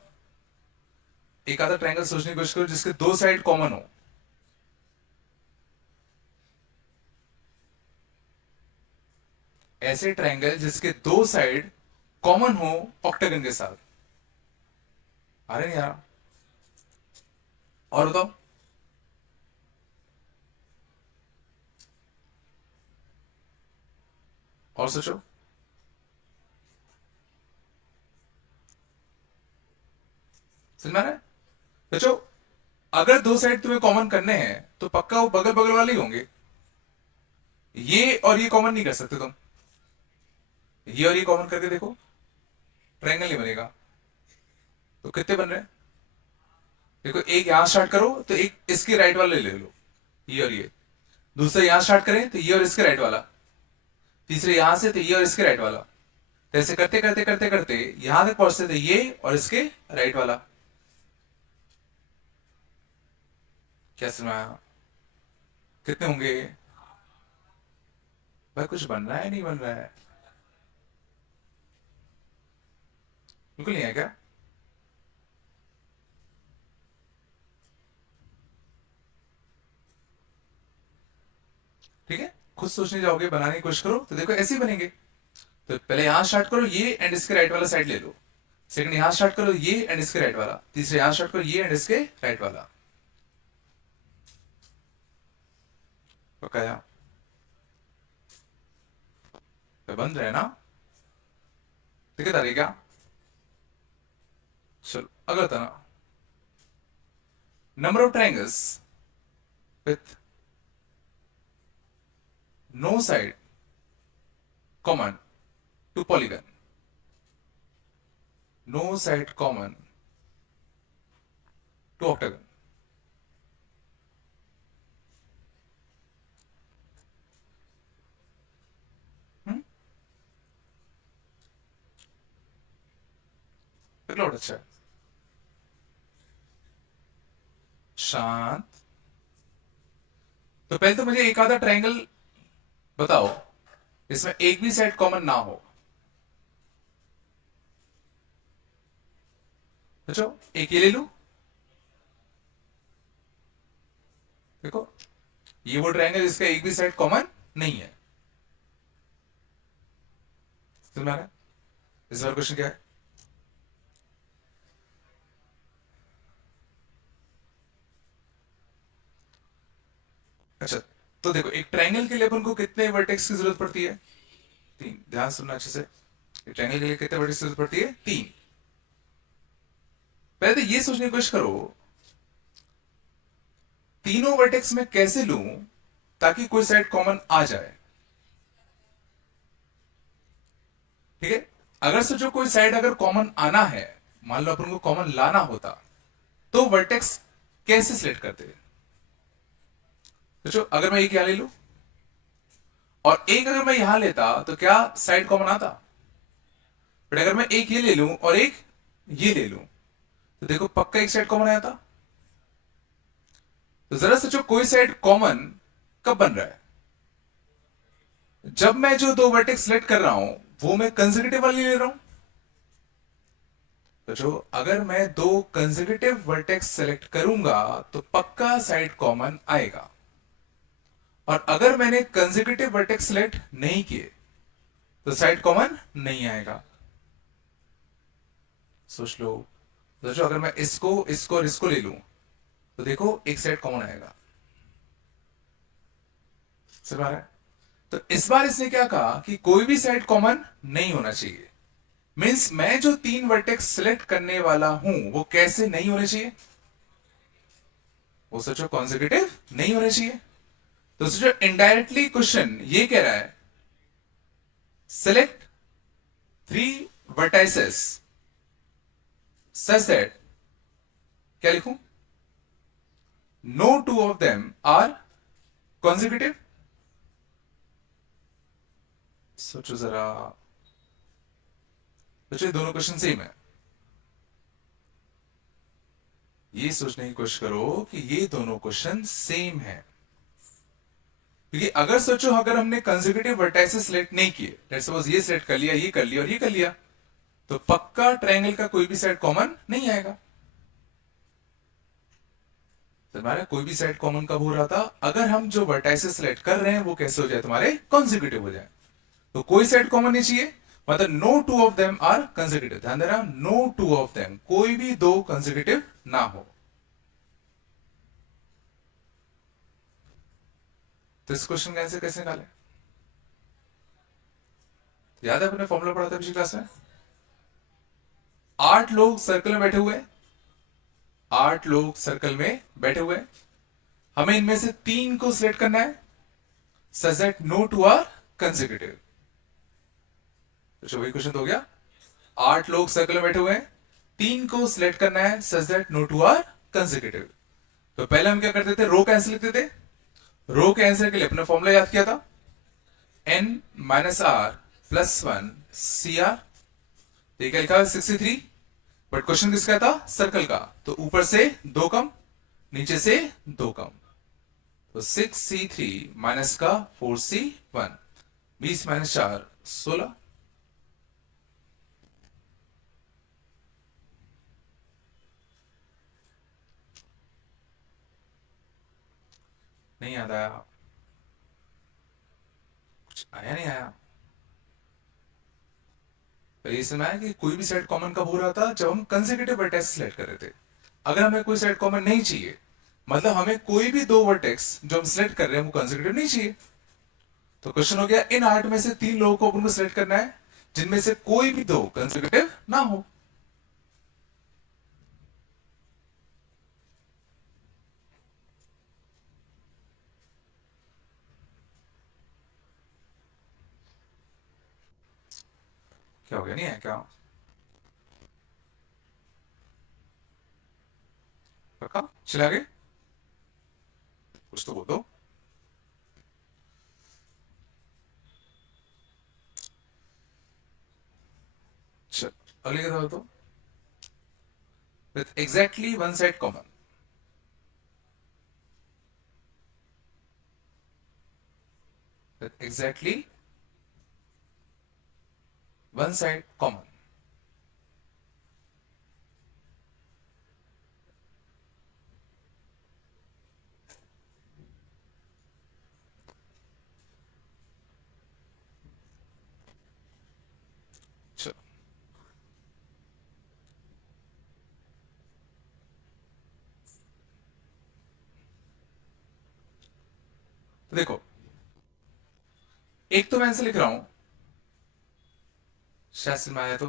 एक आधा ट्रायंगल सोचने की कोशिश करो जिसके दो साइड कॉमन हो। ऐसे ट्रायंगल जिसके दो साइड कॉमन हो ऑक्टागन के साथ। अरे नहीं यार, और बताओ। और सोचो। समझ में आ रहा है? सोचो, अगर दो साइड तुम्हें कॉमन करने हैं तो पक्का वो बगल बगल वाले ही होंगे। ये और ये कॉमन नहीं कर सकते तुम। ये और ये कॉमन करके देखो, ट्रायंगल नहीं बनेगा। तो कितने बन रहे हैं? देखो, एक यहां स्टार्ट करो तो एक इसके राइट वाले ले लो, ये और ये। दूसरा यहां स्टार्ट करें तो ये और इसके राइट वाला। तीसरे यहां से तो ये और इसके राइट वाला। तो ऐसे करते करते करते करते यहां तक पहुंचते थे ये और इसके राइट वाला। क्या सुना? कितने होंगे भाई? कुछ बन रहा है नहीं बन रहा है? बिल्कुल नहीं है क्या? ठीक है, खुद सोचने जाओगे, बनाने की कोशिश करो तो देखो ऐसे ही बनेंगे। तो पहले यहां स्टार्ट करो ये एंड इसके राइट वाला साइड ले लो, सेकंड यहां स्टार्ट करो ये एंड इसके राइट वाला, तीसरे यहां स्टार्ट करो ये एंड इसके राइट वाला। पकाया तो बन रहे ना, दिक्कत आ रही है क्या? चलो अगला था ना, number of triangles with no side common to polygon, no side common to octagon. अच्छा है, शांत। तो पहले तो मुझे एक आधा ट्रायंगल बताओ इसमें एक भी साइड कॉमन ना हो। अच्छा एक ये ले लू, देखो ये वो ट्रायंगल जिसका एक भी साइड कॉमन नहीं है। समझ में आ रहा है? इस बार क्वेश्चन क्या है? अच्छा तो देखो एक ट्रायंगल के लिए अपन को कितने वर्टेक्स की जरूरत पड़ती है? तीन। ध्यान सुनना अच्छे से, एक ट्रायंगल के लिए कितने वर्टेक्स की जरूरत पड़ती है? तीन। पहले तो ये सोचने की कोशिश करो तीनों वर्टेक्स में कैसे लूं ताकि कोई साइड कॉमन आ जाए। ठीक है, अगर सोचो कोई साइड अगर कॉमन आना है, मान लो अपन को कॉमन लाना होता, तो वर्टेक्स कैसे सिलेक्ट करते? सोचो अगर मैं एक यहां ले लू और एक अगर मैं यहां लेता तो क्या साइड कॉमन आता? बट अगर मैं एक ये ले लूं और एक ये ले लूं तो देखो पक्का एक साइड कॉमन आया था। तो जरा सोचो कोई साइड कॉमन कब बन रहा है? जब मैं जो दो वर्टेक्स सिलेक्ट कर रहा हूं वो मैं कंसेक्यूटिव वाली ले रहा हूं। तो जो अगर मैं दो कंसेक्यूटिव वर्टेक्स सेलेक्ट करूंगा तो पक्का साइड कॉमन आएगा, और अगर मैंने कंसेक्यूटिव वर्टेक्स सिलेक्ट नहीं किए तो साइड कॉमन नहीं आएगा। सोच लो, सोचो अगर मैं इसको इसको और इसको ले लूं तो देखो एक साइड कॉमन आएगा। समझ आ रहा है? तो इस बार इसने क्या कहा कि कोई भी साइड कॉमन नहीं होना चाहिए। मींस मैं जो तीन वर्टेक्स सिलेक्ट करने वाला हूं वो कैसे नहीं होने चाहिए? वो सोचो कॉन्सेक्यूटिव नहीं होने चाहिए। तो सोचो इनडायरेक्टली क्वेश्चन ये कह रहा है select three vertices such that, क्या लिखूं? No two of them are consecutive. सोचो जरा, सोचो दोनों क्वेश्चन सेम है। ये सोचने की कोशिश करो कि ये दोनों क्वेश्चन सेम है, क्योंकि अगर सोचो अगर हमने कंसेक्यूटिव वर्टाइसेस सिलेक्ट नहीं किए, लेट्स सपोज ये सिलेक्ट कर लिया, ये कर लिया और ये कर लिया, तो पक्का ट्रायंगल का कोई भी साइड कॉमन नहीं आएगा। तो हमारा कोई भी साइड कॉमन कब हो रहा था? अगर हम जो वर्टाइसेस सिलेक्ट कर रहे हैं वो कैसे हो जाए? तुम्हारे कॉन्सेक्यूटिव हो जाए। तो कोई साइड कॉमन नहीं चाहिए, मतलब no two of them are consecutive. ध्यान देना, नो टू ऑफ देम, कोई भी दो कंसेक्यूटिव ना हो। तो इस क्वेश्चन का आंसर कैसे निकाले? याद है अपने फॉर्मूला पढ़ा था पिछली क्लास में? 8 लोग सर्कल में बैठे हुए हैं, 8 लोग सर्कल में बैठे हुए हैं, हमें इनमें से तीन को सिलेक्ट करना है such that no two are consecutive. तो वही क्वेश्चन तो हो गया, 8 लोग सर्कल में बैठे हुए हैं, तीन को सिलेक्ट करना है such that no two are consecutive. तो पहले हम क्या करते थे? रो का आंसर लिखते थे। रो के आंसर के लिए अपना फॉर्मूला याद किया था, n minus r plus one C r. ठीक है, लिखा 63, बट क्वेश्चन किसका था? सर्कल का, तो ऊपर से दो कम, नीचे से दो कम, तो 6c3 माइनस का 4c1, 20 माइनस 4 16। नहीं याद आया? आया नहीं आया? पहले ये समझ आया कि कोई भी सेट कॉमन कब हो रहा था, जब हम कंसेक्यूटिव वर्टेक्स सिलेक्ट कर रहे थे। अगर हमें कोई सेट कॉमन नहीं चाहिए, मतलब हमें कोई भी दो वर्टेक्स जो हम सिलेक्ट कर रहे हैं वो कंसेक्यूटिव नहीं चाहिए, तो क्वेश्चन हो गया इन 8 में से 3 लोगों को अपन को सिलेक्ट करना है जिनमें से कोई भी दो कंसेक्यूटिव ना हो। क्या हो गया, नहीं है क्या? पक्का? चले आगे, कुछ तो बोल दो। चल, अगली का तो with exactly one side common, with exactly one side common। चलो, तो देखो, एक तो मैं ऐसे लिख रहा हूं, शायद में आया तो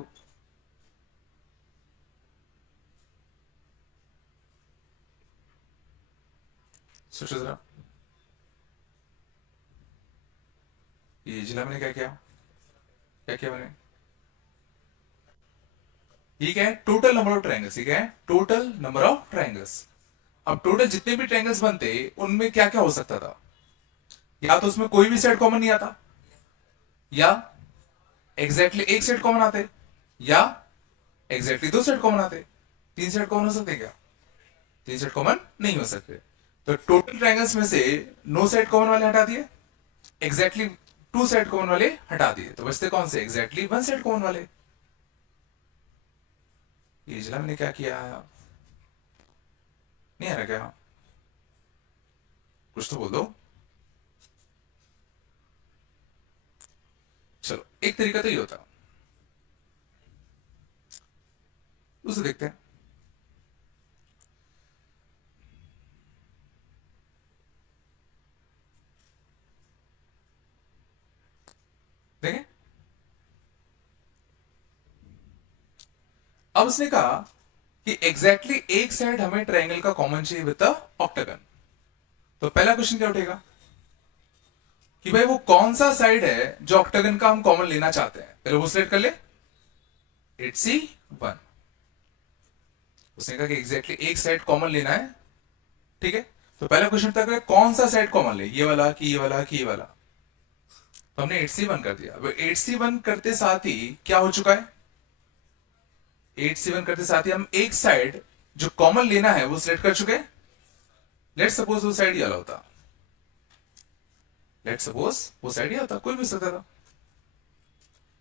सोचो जरा, ये जिला मैंने क्या किया, क्या किया मैंने, ये क्या है, टोटल नंबर ऑफ ट्रायंगल्स, ये क्या है, टोटल नंबर ऑफ ट्रायंगल्स। अब टोटल जितने भी ट्रायंगल्स बनते उनमें क्या क्या हो सकता था, या तो उसमें कोई भी सेट कॉमन नहीं आता, या एग्जैक्टली एक सेट कॉमन आते, या एग्जैक्टली दो सेट कॉमन आते। तीन सेट कॉमन हो सकते क्या? तीन सेट कॉमन नहीं हो सकते। तो टोटल ट्रायंगल्स में से नो सेट कॉमन वाले हटा दिए, एग्जैक्टली टू सेट कॉमन वाले हटा दिए, तो बचते कौन से, एग्जैक्टली वन सेट कॉमन वाले। ये जिला मैंने क्या किया, नहीं आ रहा क्या? कुछ तो बोल दो। चलो, एक तरीका तो ये होता, उसे देखते हैं। देखें, अब उसने कहा कि एग्जैक्टली एक साइड हमें ट्रायंगल का कॉमन चाहिए विद ऑक्टागन। तो पहला क्वेश्चन क्या उठेगा कि भाई वो कौन सा साइड है जो ऑक्टागन का हम कॉमन लेना चाहते हैं, पहले वो सिलेक्ट कर ले। 8C1, उसने कहा कि एग्जैक्टली एक साइड कॉमन लेना है, ठीक है। तो पहला क्वेश्चन था कौन सा साइड कॉमन ले, ये वाला कि ये वाला कि ये वाला। तो हमने 8C1 कर दिया। अब 8C1 करते साथ ही क्या हो चुका है, 8C1 करते साथ ही हम एक साइड जो कॉमन लेना है वो सिलेक्ट कर चुके हैं। लेट सपोज वो साइड ये वाला होता, लेट सपोज वो साइड ये होता, कोई भी सकता था।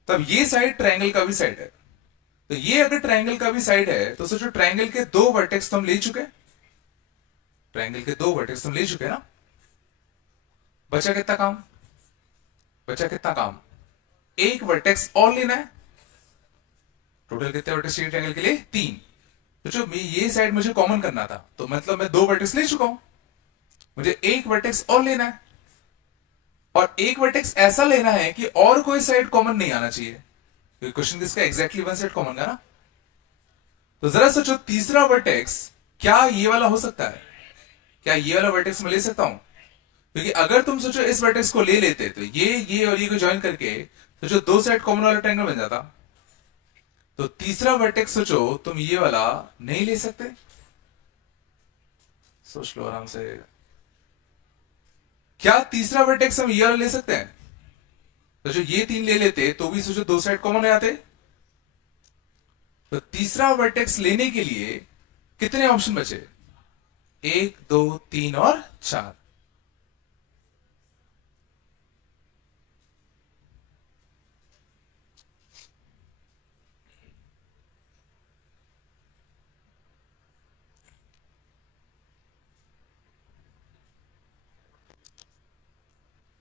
तब ये साइड ट्रायंगल का भी साइड है, तो ये अगर ट्रायंगल का भी साइड है तो सोचो ट्रायंगल के दो वर्टेक्स तो हम ले चुके, ट्रायंगल के दो वर्टेक्स हम ले चुके ना। बचा कितना काम, बचा कितना काम, एक वर्टेक्स और लेना है। टोटल कितने वर्टेक्स चाहिए ट्रायंगल के लिए, तीन। तो जो ये साइड मुझे कॉमन करना था, तो मतलब मैं दो वर्टेक्स ले चुका हूं, मुझे एक वर्टेक्स और लेना है। और एक वर्टेक्स ऐसा लेना है कि और कोई साइड कॉमन नहीं आना चाहिए, क्योंकि क्वेश्चन किसका, एग्जैक्टली वन साइड कॉमन का ना। तो जरा सोचो तीसरा वर्टेक्स क्या ये वाला हो सकता है, क्या ये वाला वर्टेक्स मैं ले सकता हूं? क्योंकि अगर तुम सोचो इस वर्टेक्स को ले लेते तो ये और ये को ज्वाइन करके सोचो दो साइड कॉमन वाला ट्रायंगल बन जाता। तो तीसरा वर्टेक्स सोचो तुम ये वाला नहीं ले सकते, सोच लो आराम से। क्या तीसरा वर्टेक्स हम ये वाला ले सकते हैं? तो जो ये तीन ले लेते तो भी सोचो दो साइड कॉमन आते। तो तीसरा वर्टेक्स लेने के लिए कितने ऑप्शन बचे, एक दो तीन और चार।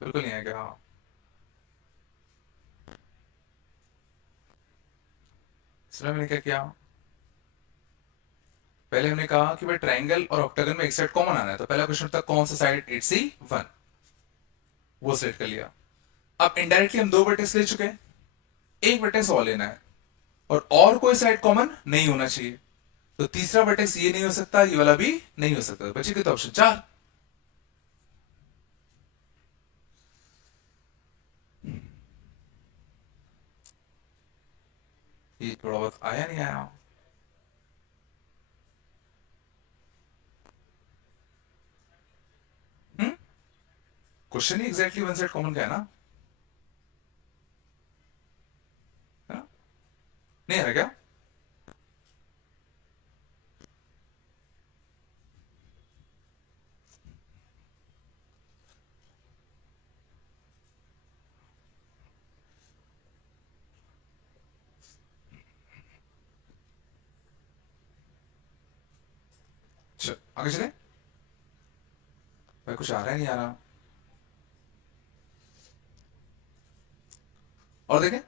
बिल्कुल नहीं है क्या? हाँ, दूसरा मैंने क्या किया, पहले हमने कहा कि भाई ट्राइंगल और ऑक्टागन में एक साइड कॉमन आना है, तो पहला क्वेश्चन था कौन सा साइड 8C1, वो सेलेक्ट कर लिया। अब इनडायरेक्टली हम 2 वर्टेक्स ले चुके हैं, एक वर्टेक्स और लेना है, और कोई साइड कॉमन नहीं होना चाहिए, तो तीसरा वर्टेक्स ये नहीं हो सकता, ये वाला भी नहीं हो सकता, बचे कितना ऑप्शन 4। ये थोड़ा बहुत आया नहीं आया, क्वेश्चन ही एग्जैक्टली वन साइड कॉमन का है ना, है ना? नहीं आ रहा क्या? चल आगे चले भाई, कुछ आ रहा है नहीं आ रहा, और देखें,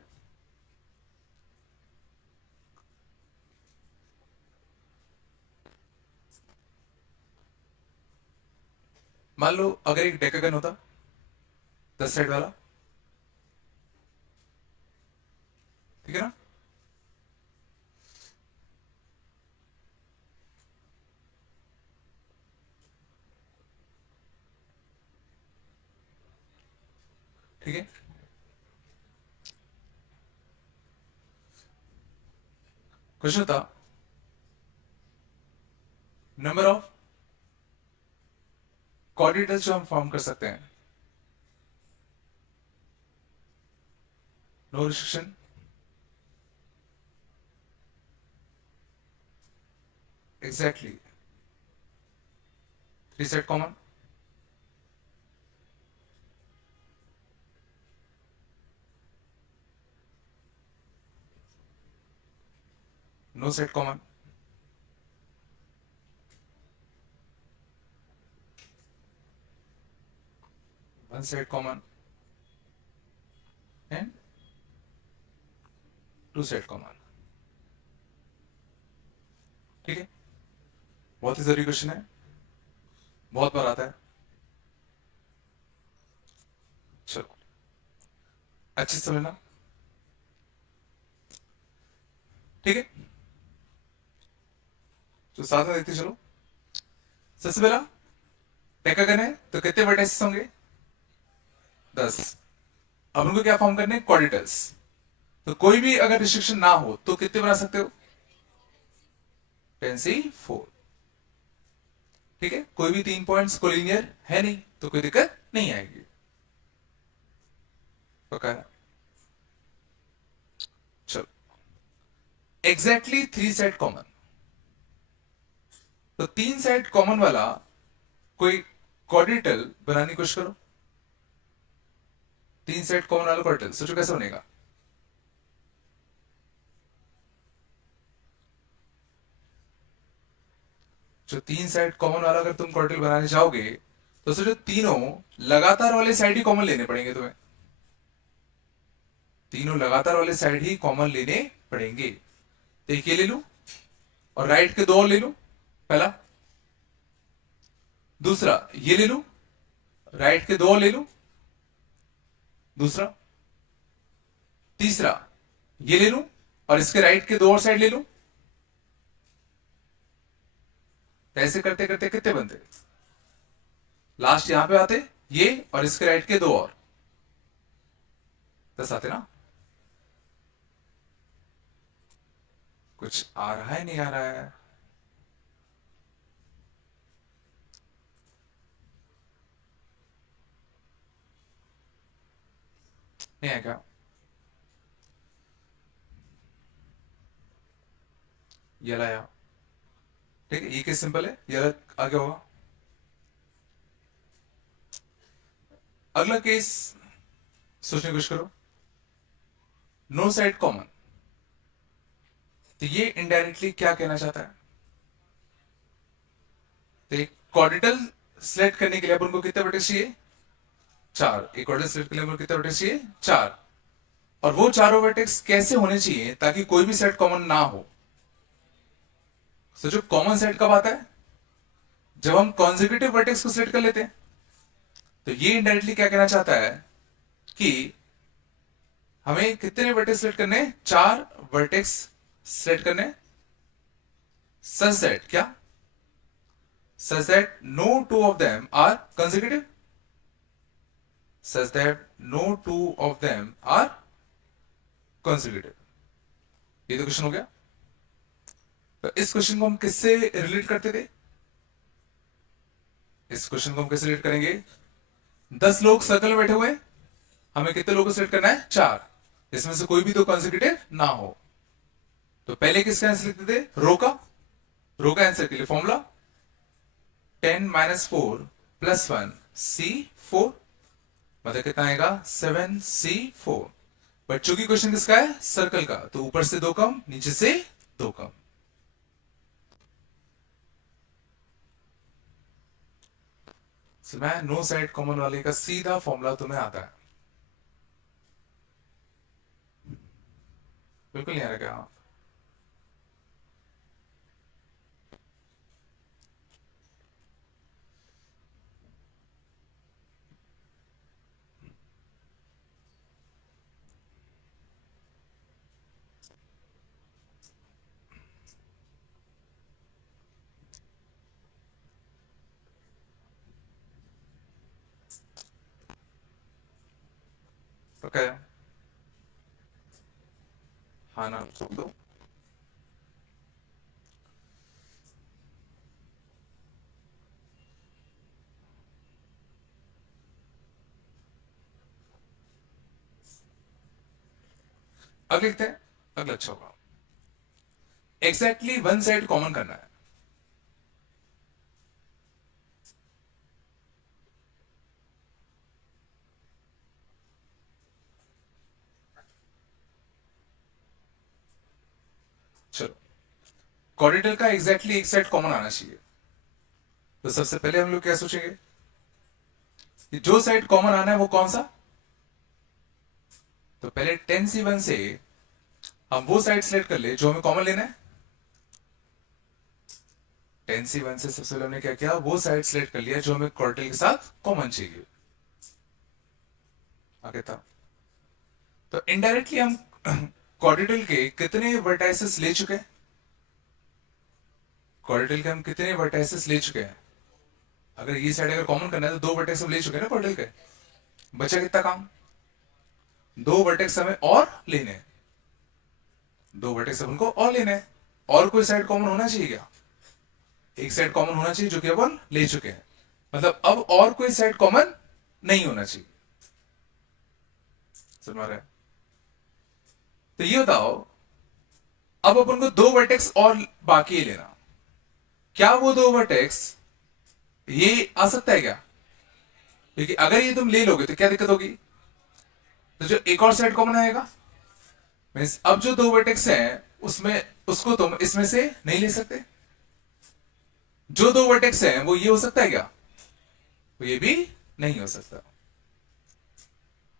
मान लो अगर एक डेकागन होता 10 साइड वाला, ठीक है ना, ठीक है, क्वेश्चन था नंबर ऑफ कॉर्डिनेटर्स जो हम फॉर्म कर सकते हैं, no restriction, exactly 3 side common, no side common, one side common and 2 side common, ठीक है। बहुत ही जरूरी क्वेश्चन है, बहुत बार आता है, चलो अच्छे से समझना, ठीक है। तो साथ में देखते चलो, सबसे पहला डेकागन है तो कितने वर्टेक्स होंगे 10, अब उनको क्या फॉर्म करने, क्वाड्रेटर्स, तो कोई भी अगर रिस्ट्रिक्शन ना हो तो कितने बना सकते हो, 10C4, ठीक है। कोई भी 3 पॉइंट्स कोलिनियर है नहीं तो कोई दिक्कत नहीं आएगी, पक्का है। चलो एग्जैक्टली 3 साइड कॉमन, तो 3 साइड कॉमन वाला कोई क्वाड्रेटल बनाने की कोशिश करो, 3 साइड कॉमन वाला क्वाड्रेटल सोचो कैसे बनेगा, जो 3 साइड कॉमन वाला अगर तुम क्वाड्रेटल बनाने चाहोगे तो सोचो तीनों लगातार वाले साइड ही कॉमन लेने पड़ेंगे तुम्हें, तीनों लगातार वाले साइड ही कॉमन लेने पड़ेंगे, तो एक ये ले लू और राइट के 2 और ले लू, पहला, दूसरा ये ले लू, राइट के 2 और ले लू, दूसरा, तीसरा ये ले लू और इसके राइट के 2 और साइड ले लू, ऐसे करते करते कितने बनते, लास्ट यहां पे आते ये और इसके राइट के 2 और 10 आते ना, कुछ आ रहा है नहीं आ रहा है, नहीं है क्या, ये लाया, ठीक है, ये केस सिंपल है, ये आगे होगा। अगला केस सोचने की कोशिश करो, नो साइड कॉमन, तो ये इनडायरेक्टली क्या कहना चाहता है, तो एक क्वाड्रेटल सिलेक्ट करने के लिए अपन को कितने वर्टेक्स चाहिए, 4, एक क्वाड्रेटल सिलेक्ट करने के लिए कितने वर्टेक्स चाहिए, 4, और वो चारों वर्टेक्स कैसे होने चाहिए ताकि कोई भी सेट कॉमन ना हो। सोचो कॉमन सेट कब आता है, जब हम कॉन्जिक्यूटिव वर्टेक्स को सिलेक्ट कर लेते हैं। तो ये इनडायरेक्टली क्या कहना चाहता है कि हमें कितने वर्टेक्स सिलेक्ट करने, 4 वर्टेक्स सिलेक्ट करने, सच दैट क्या, such that no two of them are consecutive, such that no two of them are consecutive। ये तो क्वेश्चन हो गया। तो इस क्वेश्चन को हम किससे रिलेट करते थे, इस क्वेश्चन को हम कैसे रिलेट करेंगे, 10 लोग सर्कल में बैठे हुए हैं, हमें कितने लोगों को सिलेक्ट करना है, 4, इसमें से कोई भी दो consecutive ना हो। तो पहले किसका आंसर लिखते थे, रो का आंसर के लिए फॉर्मूला 10 - 4 + 1 C4, मतलब कितना आएगा 7C4। बट चूंकि क्वेश्चन किसका है, सर्कल का, तो ऊपर से 2 कम, नीचे से 2 कम। मैं नो साइड कॉमन वाले का सीधा फॉर्मूला तुम्हें आता है, बिल्कुल नहीं आ रहा क्या। तो क्या, हाँ ना दो, अब लिखते हैं अगला। अच्छा होगा, एग्जैक्टली वन साइड कॉमन करना है। चलो, कॉरिडोर का एग्जैक्टली एक साइड कॉमन आना चाहिए। तो सबसे पहले हम लोग क्या सोचेंगे कि जो साइड कॉमन आना है वो कौन सा। तो पहले 10C1 से हम वो साइड सिलेक्ट कर ले जो हमें कॉमन लेना है। 10C1 से सबसे पहले हमने क्या किया, वो साइड सिलेक्ट कर लिया जो हमें कॉर्डियल के साथ कॉमन चाहिए। आगे था, तो इनडायरेक्टली हम कॉर्डियल के कितने वर्टाइसेस ले चुके हैं, कॉर्डियल के हम कितने वर्टाइसेस ले चुके हैं। अगर ये साइड अगर कॉमन करना है तो 2 वर्टेक्स हम ले चुके हैं ना कॉर्डियल के। बचा कितना काम, 2 वर्टेक्स हमें और लेने हैं, 2 वर्टेक्स उनको और लेने हैं। और कोई साइड कॉमन होना चाहिए क्या, एक साइड कॉमन होना चाहिए जो कि अपन ले चुके हैं, मतलब अब और कोई साइड कॉमन नहीं होना चाहिए। समझ रहा है। तो ये बताओ, अब अपन को 2 वर्टेक्स और बाकी है लेना, क्या वो 2 वर्टेक्स ये आ सकता है क्या, क्योंकि अगर ये तुम ले लोगे तो क्या दिक्कत होगी, तो जो एक और साइड कॉमन आएगा, मींस अब जो 2 वर्टेक्स हैं उसमें उसको तुम इसमें से नहीं ले सकते। जो 2 वर्टेक्स हैं वो ये हो सकता है क्या, वो ये भी नहीं हो सकता।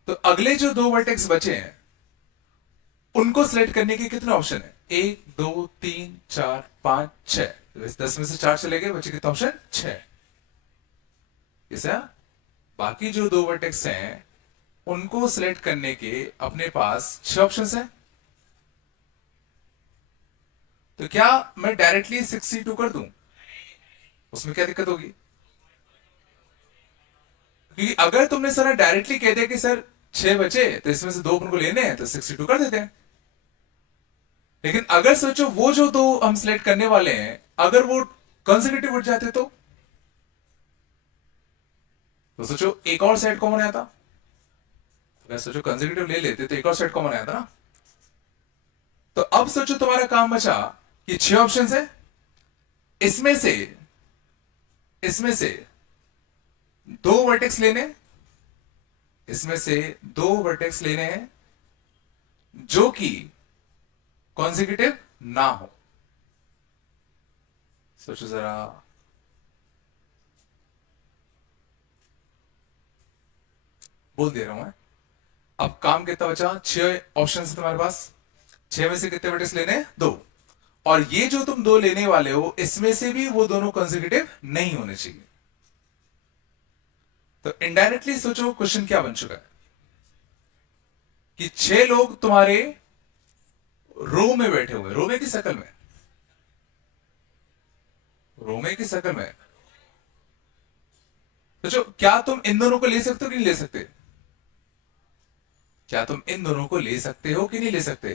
तो अगले जो 2 वर्टेक्स बचे हैं उनको सिलेक्ट करने के कितने ऑप्शन है, 1 2 3 4 5 6, 10 में से 4 चले गए, बचे कितने ऑप्शन, 6। ऐसा बाकी जो 2 वर्टेक्स हैं उनको सिलेक्ट करने के अपने पास 6 ऑप्शंस हैं। तो क्या मैं डायरेक्टली 62 कर दूं, उसमें क्या दिक्कत होगी, क्योंकि अगर तुमने सर डायरेक्टली कह दिया कि सर 6 बचे तो इसमें से 2 अपन को लेने हैं तो 62 कर देते हैं। लेकिन अगर सोचो वो जो 2 हम सिलेक्ट करने वाले हैं अगर वो कंसेक्यूटिव उठ जाते तो सोचो एक और साइड कॉमन आया था, अगर सोचो कंसेक्यूटिव ले लेते तो एक और साइड कॉमन आया था ना। तो अब सोचो तुम्हारा काम बचा कि 6 ऑप्शन है, इसमें से इसमें से 2 वर्टेक्स लेने, इसमें से 2 वर्टेक्स लेने हैं जो कि कॉन्जिक्यूटिव ना हो। सोचो जरा, बोल दे रहा हूं मैं, अब काम कितना बचा, 6 ऑप्शन है तुम्हारे पास, 6 में से कितने वर्टेक्स लेने, 2। और ये जो तुम 2 लेने वाले हो इसमें से भी वो दोनों कंसेक्यूटिव नहीं होने चाहिए। तो इनडायरेक्टली सोचो क्वेश्चन क्या बन चुका है कि 6 लोग तुम्हारे रो में बैठे हुए, रो में की शक्ल में, रो में की शक्ल में। सोचो क्या तुम इन दोनों को ले सकते हो कि नहीं ले सकते, क्या तुम इन दोनों को ले सकते हो कि नहीं ले सकते।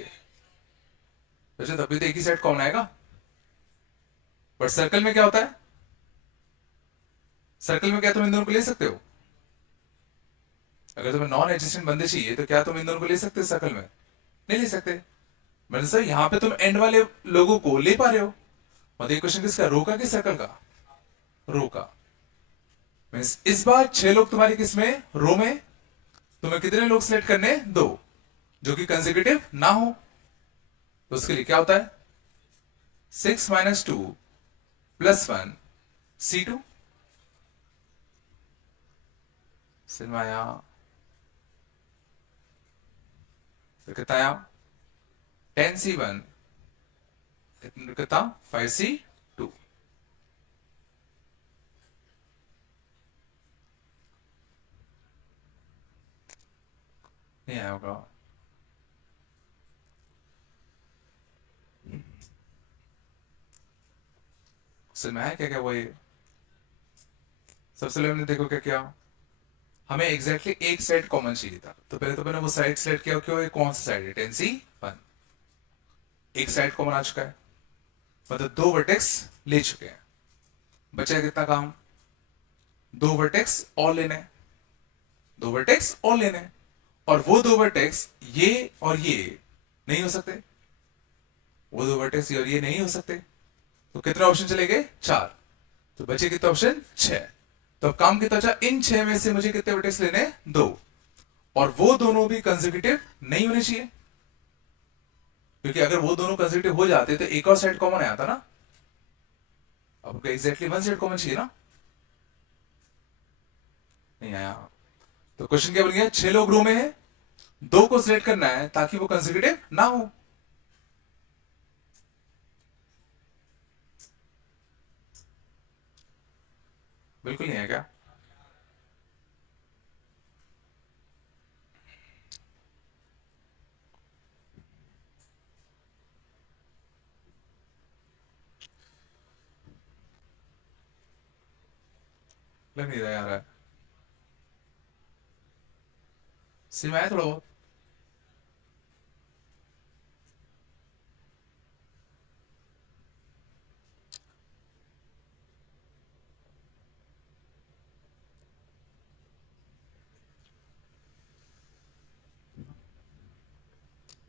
सोचो तभी तो एक ही सेट कॉमन आएगा। बट सर्कल में क्या होता है, सर्कल में क्या तुम इन दोनों को ले सकते हो, अगर तुम्हें नॉन एडजेसेंट बंदे चाहिए तो क्या तुम इन दोनों को ले सकते हो सर्कल में, नहीं ले सकते। मतलब सर यहां पे तुम एंड वाले लोगों को ले पा रहे हो। मतलब ये क्वेश्चन किसका, रो का कि सर्कल का, रो का। मींस इस बार 6 लोग तुम्हारे किस में, रो में। तुम्हें कितने लोग सिलेक्ट करने, 2, जो कि कंसेक्यूटिव ना हो। तो उसके लिए क्या होता है, 6 - 2 + 1 C2 सिलवाया। तो कितना आया, 10C1 कितना, 5C2। नहीं आया होगा। सिलवाया क्या क्या, वही सबसे पहले हमने देखो क्या किया, हमें एग्जैक्टली एक साइड कॉमन चाहिए था। तो पहले तो मैंने वो साइड सेलेक्ट किया, क्यों, कौन सा साइड है, 10C1, एक साइड कॉमन आ चुका है, मतलब 2 वर्टेक्स ले चुके हैं। बचा कितना काम, 2 वर्टेक्स और लेने, 2 वर्टेक्स और लेने। और वो 2 वर्टेक्स ये और ये नहीं हो सकते, वो 2 वर्टेक्स ये और ये नहीं हो सकते। तो कितने ऑप्शन चले गए, 4। तो बचे कितने ऑप्शन, 6। तो अब काम कितना बचा, इन 6 में से मुझे कितने वर्टेक्स लेने, 2। और वो दोनों भी कंसेक्यूटिव नहीं होने चाहिए, क्योंकि अगर वो दोनों कंसेक्यूटिव हो जाते तो एक और साइड कॉमन आया था ना। अब एग्जैक्टली 1 साइड कॉमन चाहिए ना, नहीं आया। तो क्वेश्चन क्या बन गया, 6 लोग रो में है, 2 को सिलेक्ट करना है ताकि वो कंसेक्यूटिव ना हो। बिल्कुल नहीं है क्या, लग नहीं रहा यार, सिम आया थोड़ा बहुत।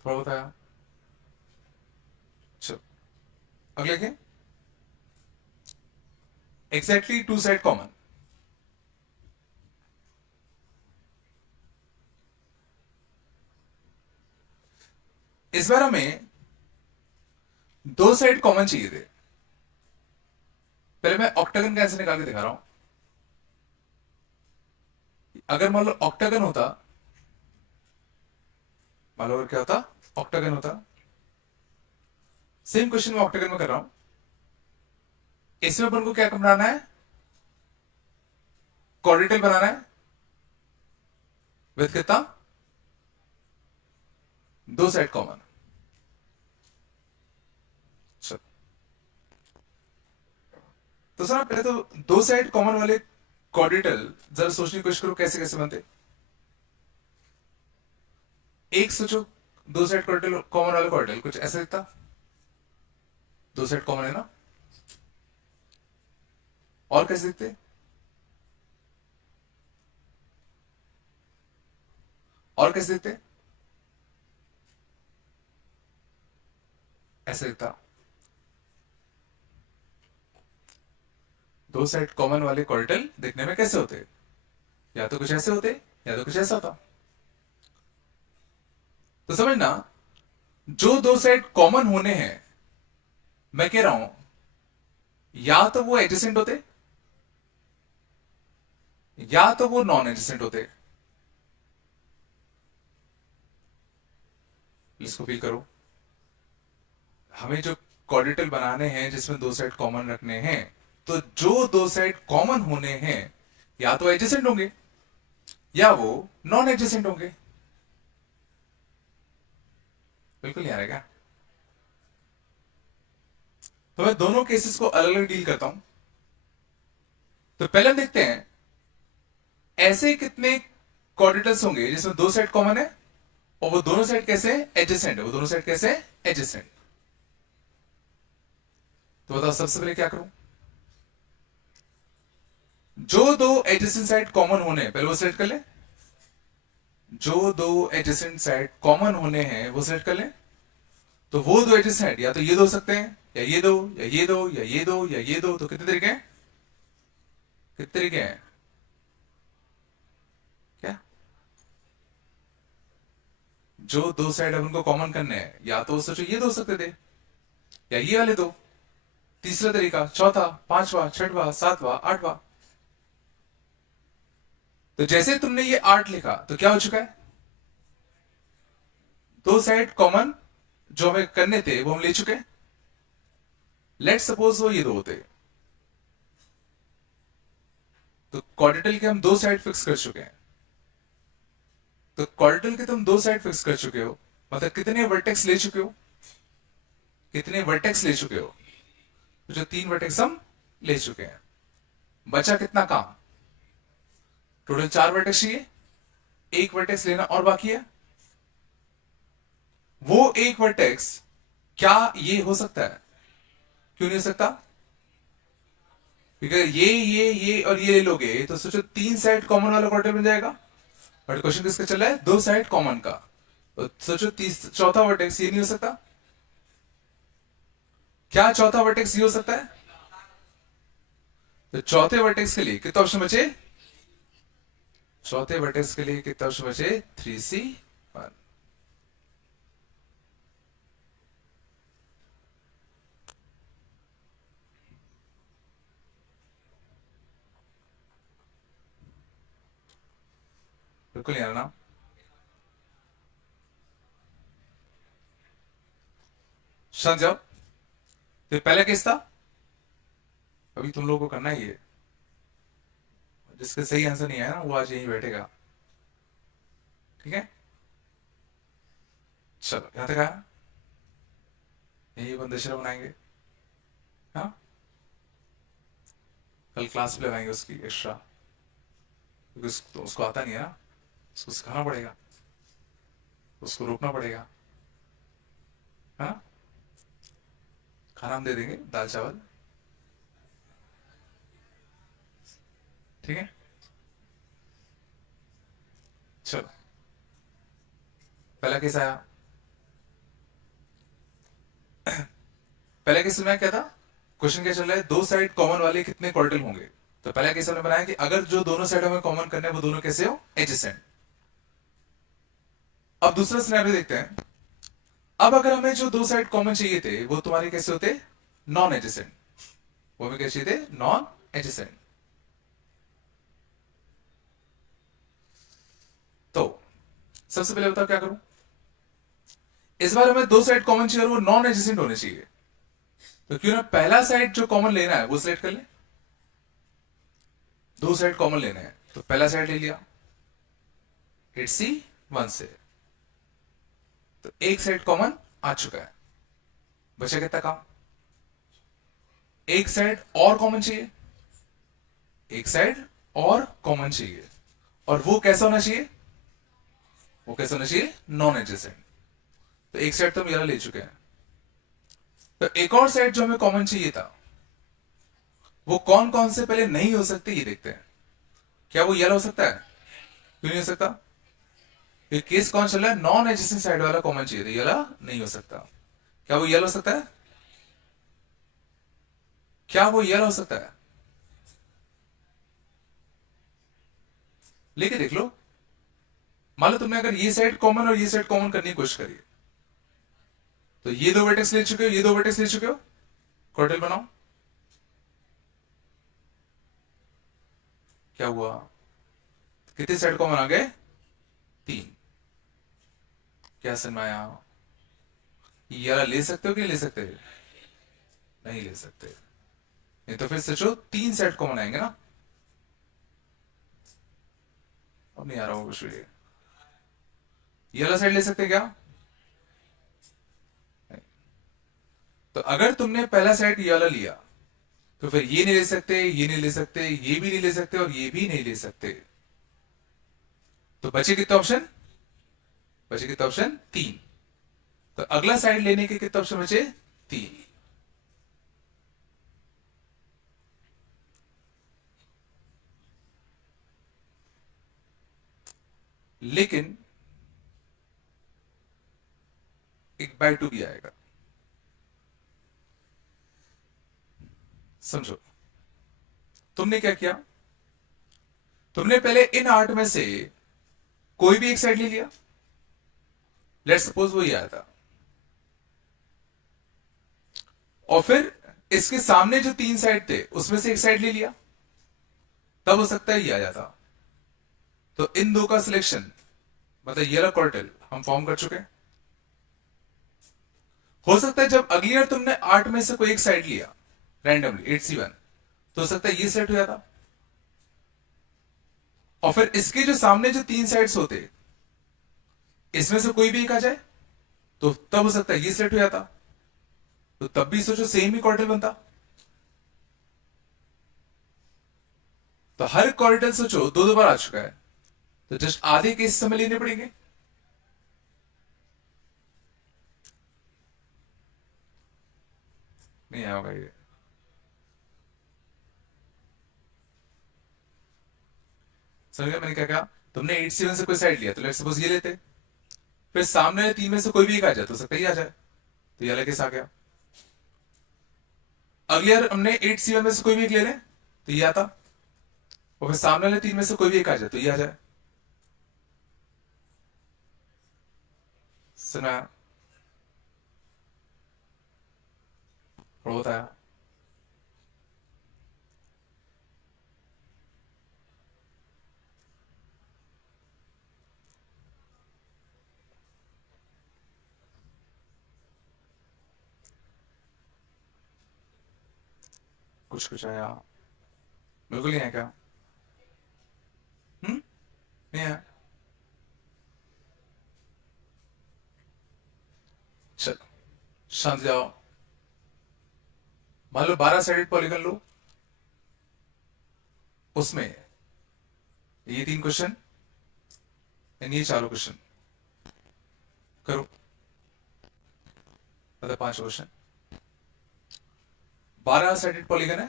थोड़ा बताया। चलो अगले के, एग्जैक्टली 2 साइड कॉमन। इस बार हमें 2 साइड कॉमन चाहिए थे। पहले मैं ऑक्टागन कैसे निकाल के दिखा रहा हूं। अगर मान लो ऑक्टागन होता, मान लो अगर क्या होता, ऑक्टागन होता, सेम क्वेश्चन में ऑक्टागन में कर रहा हूं। इसमें अपन को क्या बनाना है, क्वाड्रेटल बनाना है विद कितना, 2 साइड कॉमन। तो सर पहले तो 2 साइड कॉमन वाले क्वाड्रेटल जरा सोचने की कोशिश करो कैसे कैसे बनते। एक सोचो, 2 साइड क्वाड्रेटल कॉमन वाले क्वाड्रेटल कुछ ऐसा दिखता, 2 साइड कॉमन है ना, और कैसे दिखते, और कैसे दिखते, ऐसे दिखता। 2 साइड कॉमन वाले क्वाड्रेटल दिखने में कैसे होते, या तो कुछ ऐसे होते या तो कुछ ऐसा होता। तो समझना, जो 2 साइड कॉमन होने हैं, मैं कह रहा हूं या तो वो एडजेसेंट होते या तो वो नॉन एडजेसेंट होते। इसको फील करो। हमें जो क्वाड्रेटल बनाने हैं जिसमें दो साइड कॉमन रखने हैं, तो जो दो साइड कॉमन होने हैं या तो एडजेसेंट होंगे या वो नॉन एडजेसेंट होंगे। बिल्कुल नहीं आ रहेगा। तो मैं दोनों केसेस को अलग अलग डील करता हूं। तो पहले हम देखते हैं ऐसे कितने क्वाड्रेटल्स होंगे जिसमें दो साइड कॉमन है और वो दोनों साइड कैसे एडजेसेंट है, वो दोनों साइड कैसे एडजेसेंट। तो बताओ सबसे पहले क्या करूं। जो दो एडजेसेंट साइड कॉमन होने हैं पहले वो सेलेक्ट कर ले। जो दो एडजेसेंट साइड कॉमन होने हैं वो सेलेक्ट कर ले। तो वो दो एडजेसेंट या तो ये दो हो सकते हैं या ये दो या ये दो या ये दो या ये दो। तो कितने तरीके हैं, कितने तरीके हैं क्या। जो दो साइड अब उनको कॉमन करने हैं या तो सोचो ये दो हो सकते थे या ये वाले दो। तीसरा तरीका, चौथा, पांचवा, छठवां, सातवां, आठवां। तो जैसे तुमने ये 8 लिखा तो क्या हो चुका है, दो साइड कॉमन जो हमें करने थे वो हम ले चुके हैं। लेट सपोज वो ये दो होते, तो क्वाड्रेटल के हम दो साइड फिक्स कर चुके हैं। तो क्वाड्रेटल के तुम दो साइड फिक्स कर चुके हो, मतलब कितने वर्टेक्स ले चुके हो, कितने वर्टेक्स ले चुके हो। तो जो 3 वर्टेक्स हम ले चुके हैं, बचा कितना काम, टोटल 4 वर्टेक्स चाहिए। एक वर्टेक्स लेना और बाकी है। वो एक वर्टेक्स क्या ये हो सकता है, क्यों नहीं हो सकता, क्योंकि ये और ये ले लोगे तो सोचो 3 साइड कॉमन वाला क्वाड्रेटल बन जाएगा। बट क्वेश्चन किसका चला है, दो साइड कॉमन का। तो सोचो चौथा वर्टेक्स ये नहीं हो सकता, क्या चौथा वर्टेक्स ये हो सकता है। तो चौथे वर्टेक्स के लिए कितना ऑप्शन बचे, चौथे वर्टेक्स के लिए कितना ऑप्शन बचे, 3C1। बिल्कुल नहीं आ रहा ना। शांत जाओ। तो पहला केस था, अभी तुम लोगों को करना ही है। जिसका सही आंसर नहीं आया ना वो आज यहीं बैठेगा, ठीक है। चलो यहां तक आया, यही बंदशरा बनाएंगे। हाँ, कल क्लास भी लगाएंगे उसकी एक्स्ट्रा, क्योंकि उसको आता नहीं है ना, उसको सिखाना पड़ेगा, उसको रोकना पड़ेगा। हाँ, खाना हम दे देंगे, दाल चावल, ठीक है। चलो पहला केस आया। पहले केस में क्या था, क्वेश्चन क्या चल रहा है, दो साइड कॉमन वाले कितने क्वाड्रेटल होंगे। तो पहला केस हमने बनाया कि अगर जो दोनों साइड हमें कॉमन करने हैं वो दोनों कैसे हो, एडजेसेंट। अब दूसरा सिनेरियो देखते हैं। अब अगर हमें जो दो साइड कॉमन चाहिए थे वो तुम्हारे कैसे होते, नॉन एडजेसेंट। वो हमें कैसे थे, नॉन एडजेसेंट। तो सबसे पहले बताओ क्या करूं। इस बार हमें दो साइड कॉमन चाहिए और वो नॉन एडजेसेंट होने चाहिए। तो क्यों ना पहला साइड जो कॉमन लेना है वो सिलेक्ट कर ले। दो साइड कॉमन लेना है तो पहला साइड ले लिया 8C1 से। तो एक साइड कॉमन आ चुका है, बचा कितना काम, एक साइड और कॉमन चाहिए, एक साइड और कॉमन चाहिए। और वो कैसा होना चाहिए, वो कैसा होना चाहिए, नॉन एडजेसेंट। तो एक साइड तो हम ये ले चुके हैं। तो एक और साइड जो हमें कॉमन चाहिए था वो कौन कौन से पहले नहीं हो सकते ये देखते हैं। क्या वो येलो हो सकता है, क्यों नहीं हो सकता, ये केस कौन चल रहा है, नॉन एडजेसेंट साइड वाला कॉमन चाहिए था, येलो नहीं हो सकता। क्या वो येलो हो सकता है, क्या वो येलो हो सकता है, लेके देख लो। मान लो तुमने अगर ये साइड कॉमन और ये साइड कॉमन करने की कोशिश करी, तो ये दो वर्टेक्स ले चुके हो, ये दो वर्टेक्स ले चुके हो, क्वाड्रेटल बनाओ। क्या हुआ, कितने साइड कॉमन आ गए, 3। क्या समझ में आया, ये वाला ले सकते हो कि नहीं ले सकते? नहीं ले सकते। नहीं तो फिर सोचो, तीन सेट कॉमन आएंगे ना। अब नहीं आ रहा होगा कुछ भी। ये वाला सेट ले सकते क्या? नहीं। तो अगर तुमने पहला सेट ये वाला लिया, तो फिर ये नहीं ले सकते, ये नहीं ले सकते, ये भी नहीं ले सकते, और ये भी नहीं ले सकते। तो बचे कितने ऑप्शन? बचे कितने ऑप्शन? तीन। तो अगला साइड लेने के कितने ऑप्शन बचे? तीन। लेकिन एक बाय टू भी आएगा। समझो, तुमने क्या किया? तुमने पहले इन आठ में से कोई भी एक साइड ले लिया। लेट्स सपोज वो ये आया था, और फिर इसके सामने जो तीन साइड थे उसमें से एक साइड ले लिया, तब हो सकता है ये आ जाता। तो इन दो का सिलेक्शन, मतलब ये वाला क्वार्टिल हम फॉर्म कर चुके हैं। हो सकता है जब अगली बार तुमने आठ में से कोई एक साइड लिया रैंडमली 8C1, तो हो सकता है ये सेट हो जाता, और फिर इसके जो सामने जो तीन साइड्स होते इसमें से कोई भी एक आ जाए, तो तब हो सकता है ये सेट हो जाता। तो तब भी सोचो सेम ही क्वार्टिल बनता। तो हर क्वार्टिल सोचो दो दो बार आ चुका है, तो जस्ट आधे केस समय लेने पड़ेंगे। नहीं आया होगा ये। समझ गया मैंने क्या कहा? तुमने 8C1 से कोई साइड लिया, तो लेट्स सपोज ये लेते, फिर सामने वाले तीन में से कोई भी एक आ जाए, तो सकता ही आ जाए, तो ये अलग केस आ गया। अगली बार हमने 8C1 में से कोई भी एक ले लें, तो ये आता, और फिर सामने वाले तीन में से कोई भी एक आ जाए, तो ये आ जाए। सुना? और बताया? कुछ कुछ आया? बिल्कुल नहीं है क्या? नहीं है। चलो शांत जाओ। मान लो 12 साइडेड पॉलीगन लो, उसमें ये तीन क्वेश्चन एंड ये चारों क्वेश्चन करो, मतलब पांच क्वेश्चन। 12 साइडेड पॉलीगन है,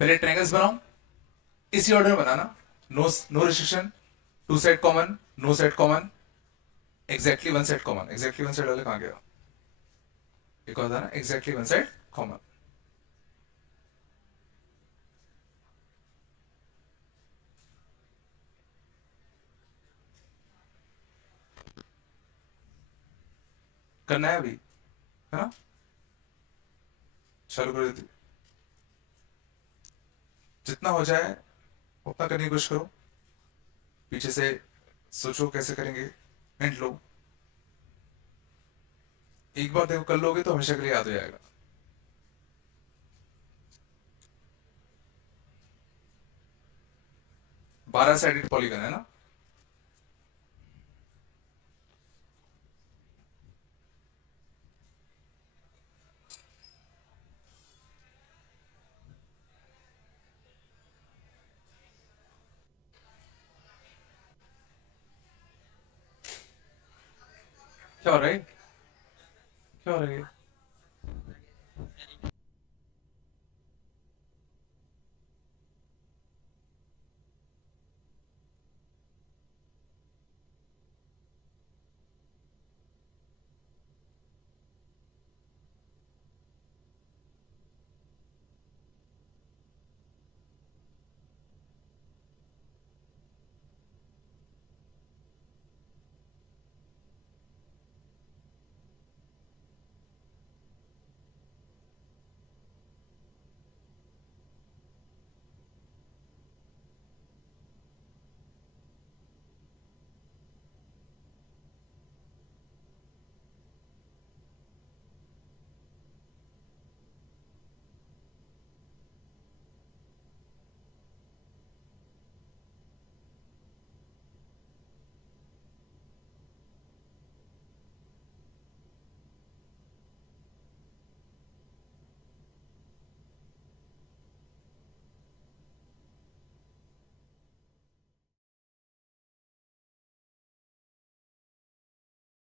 पहले ट्रायंगल्स बनाओ, इसी ऑर्डर में बनाना। No no restriction, two side common, no side common, exactly one side common. Exactly one side वाले कहां गया? एक और था ना, एग्जैक्टली वन साइड कॉमन। करना है अभी, है ना? चालू कर देती, जितना हो जाए उतना करने की कोशिश करो। पीछे से सोचो कैसे करेंगे, हिंट लो। एक बार देखो कर लोगे तो हमेशा के लिए याद हो जाएगा। बारह साइडेड पॉलीगन है ना? क्या हो रहा है? क्या हो रहा है?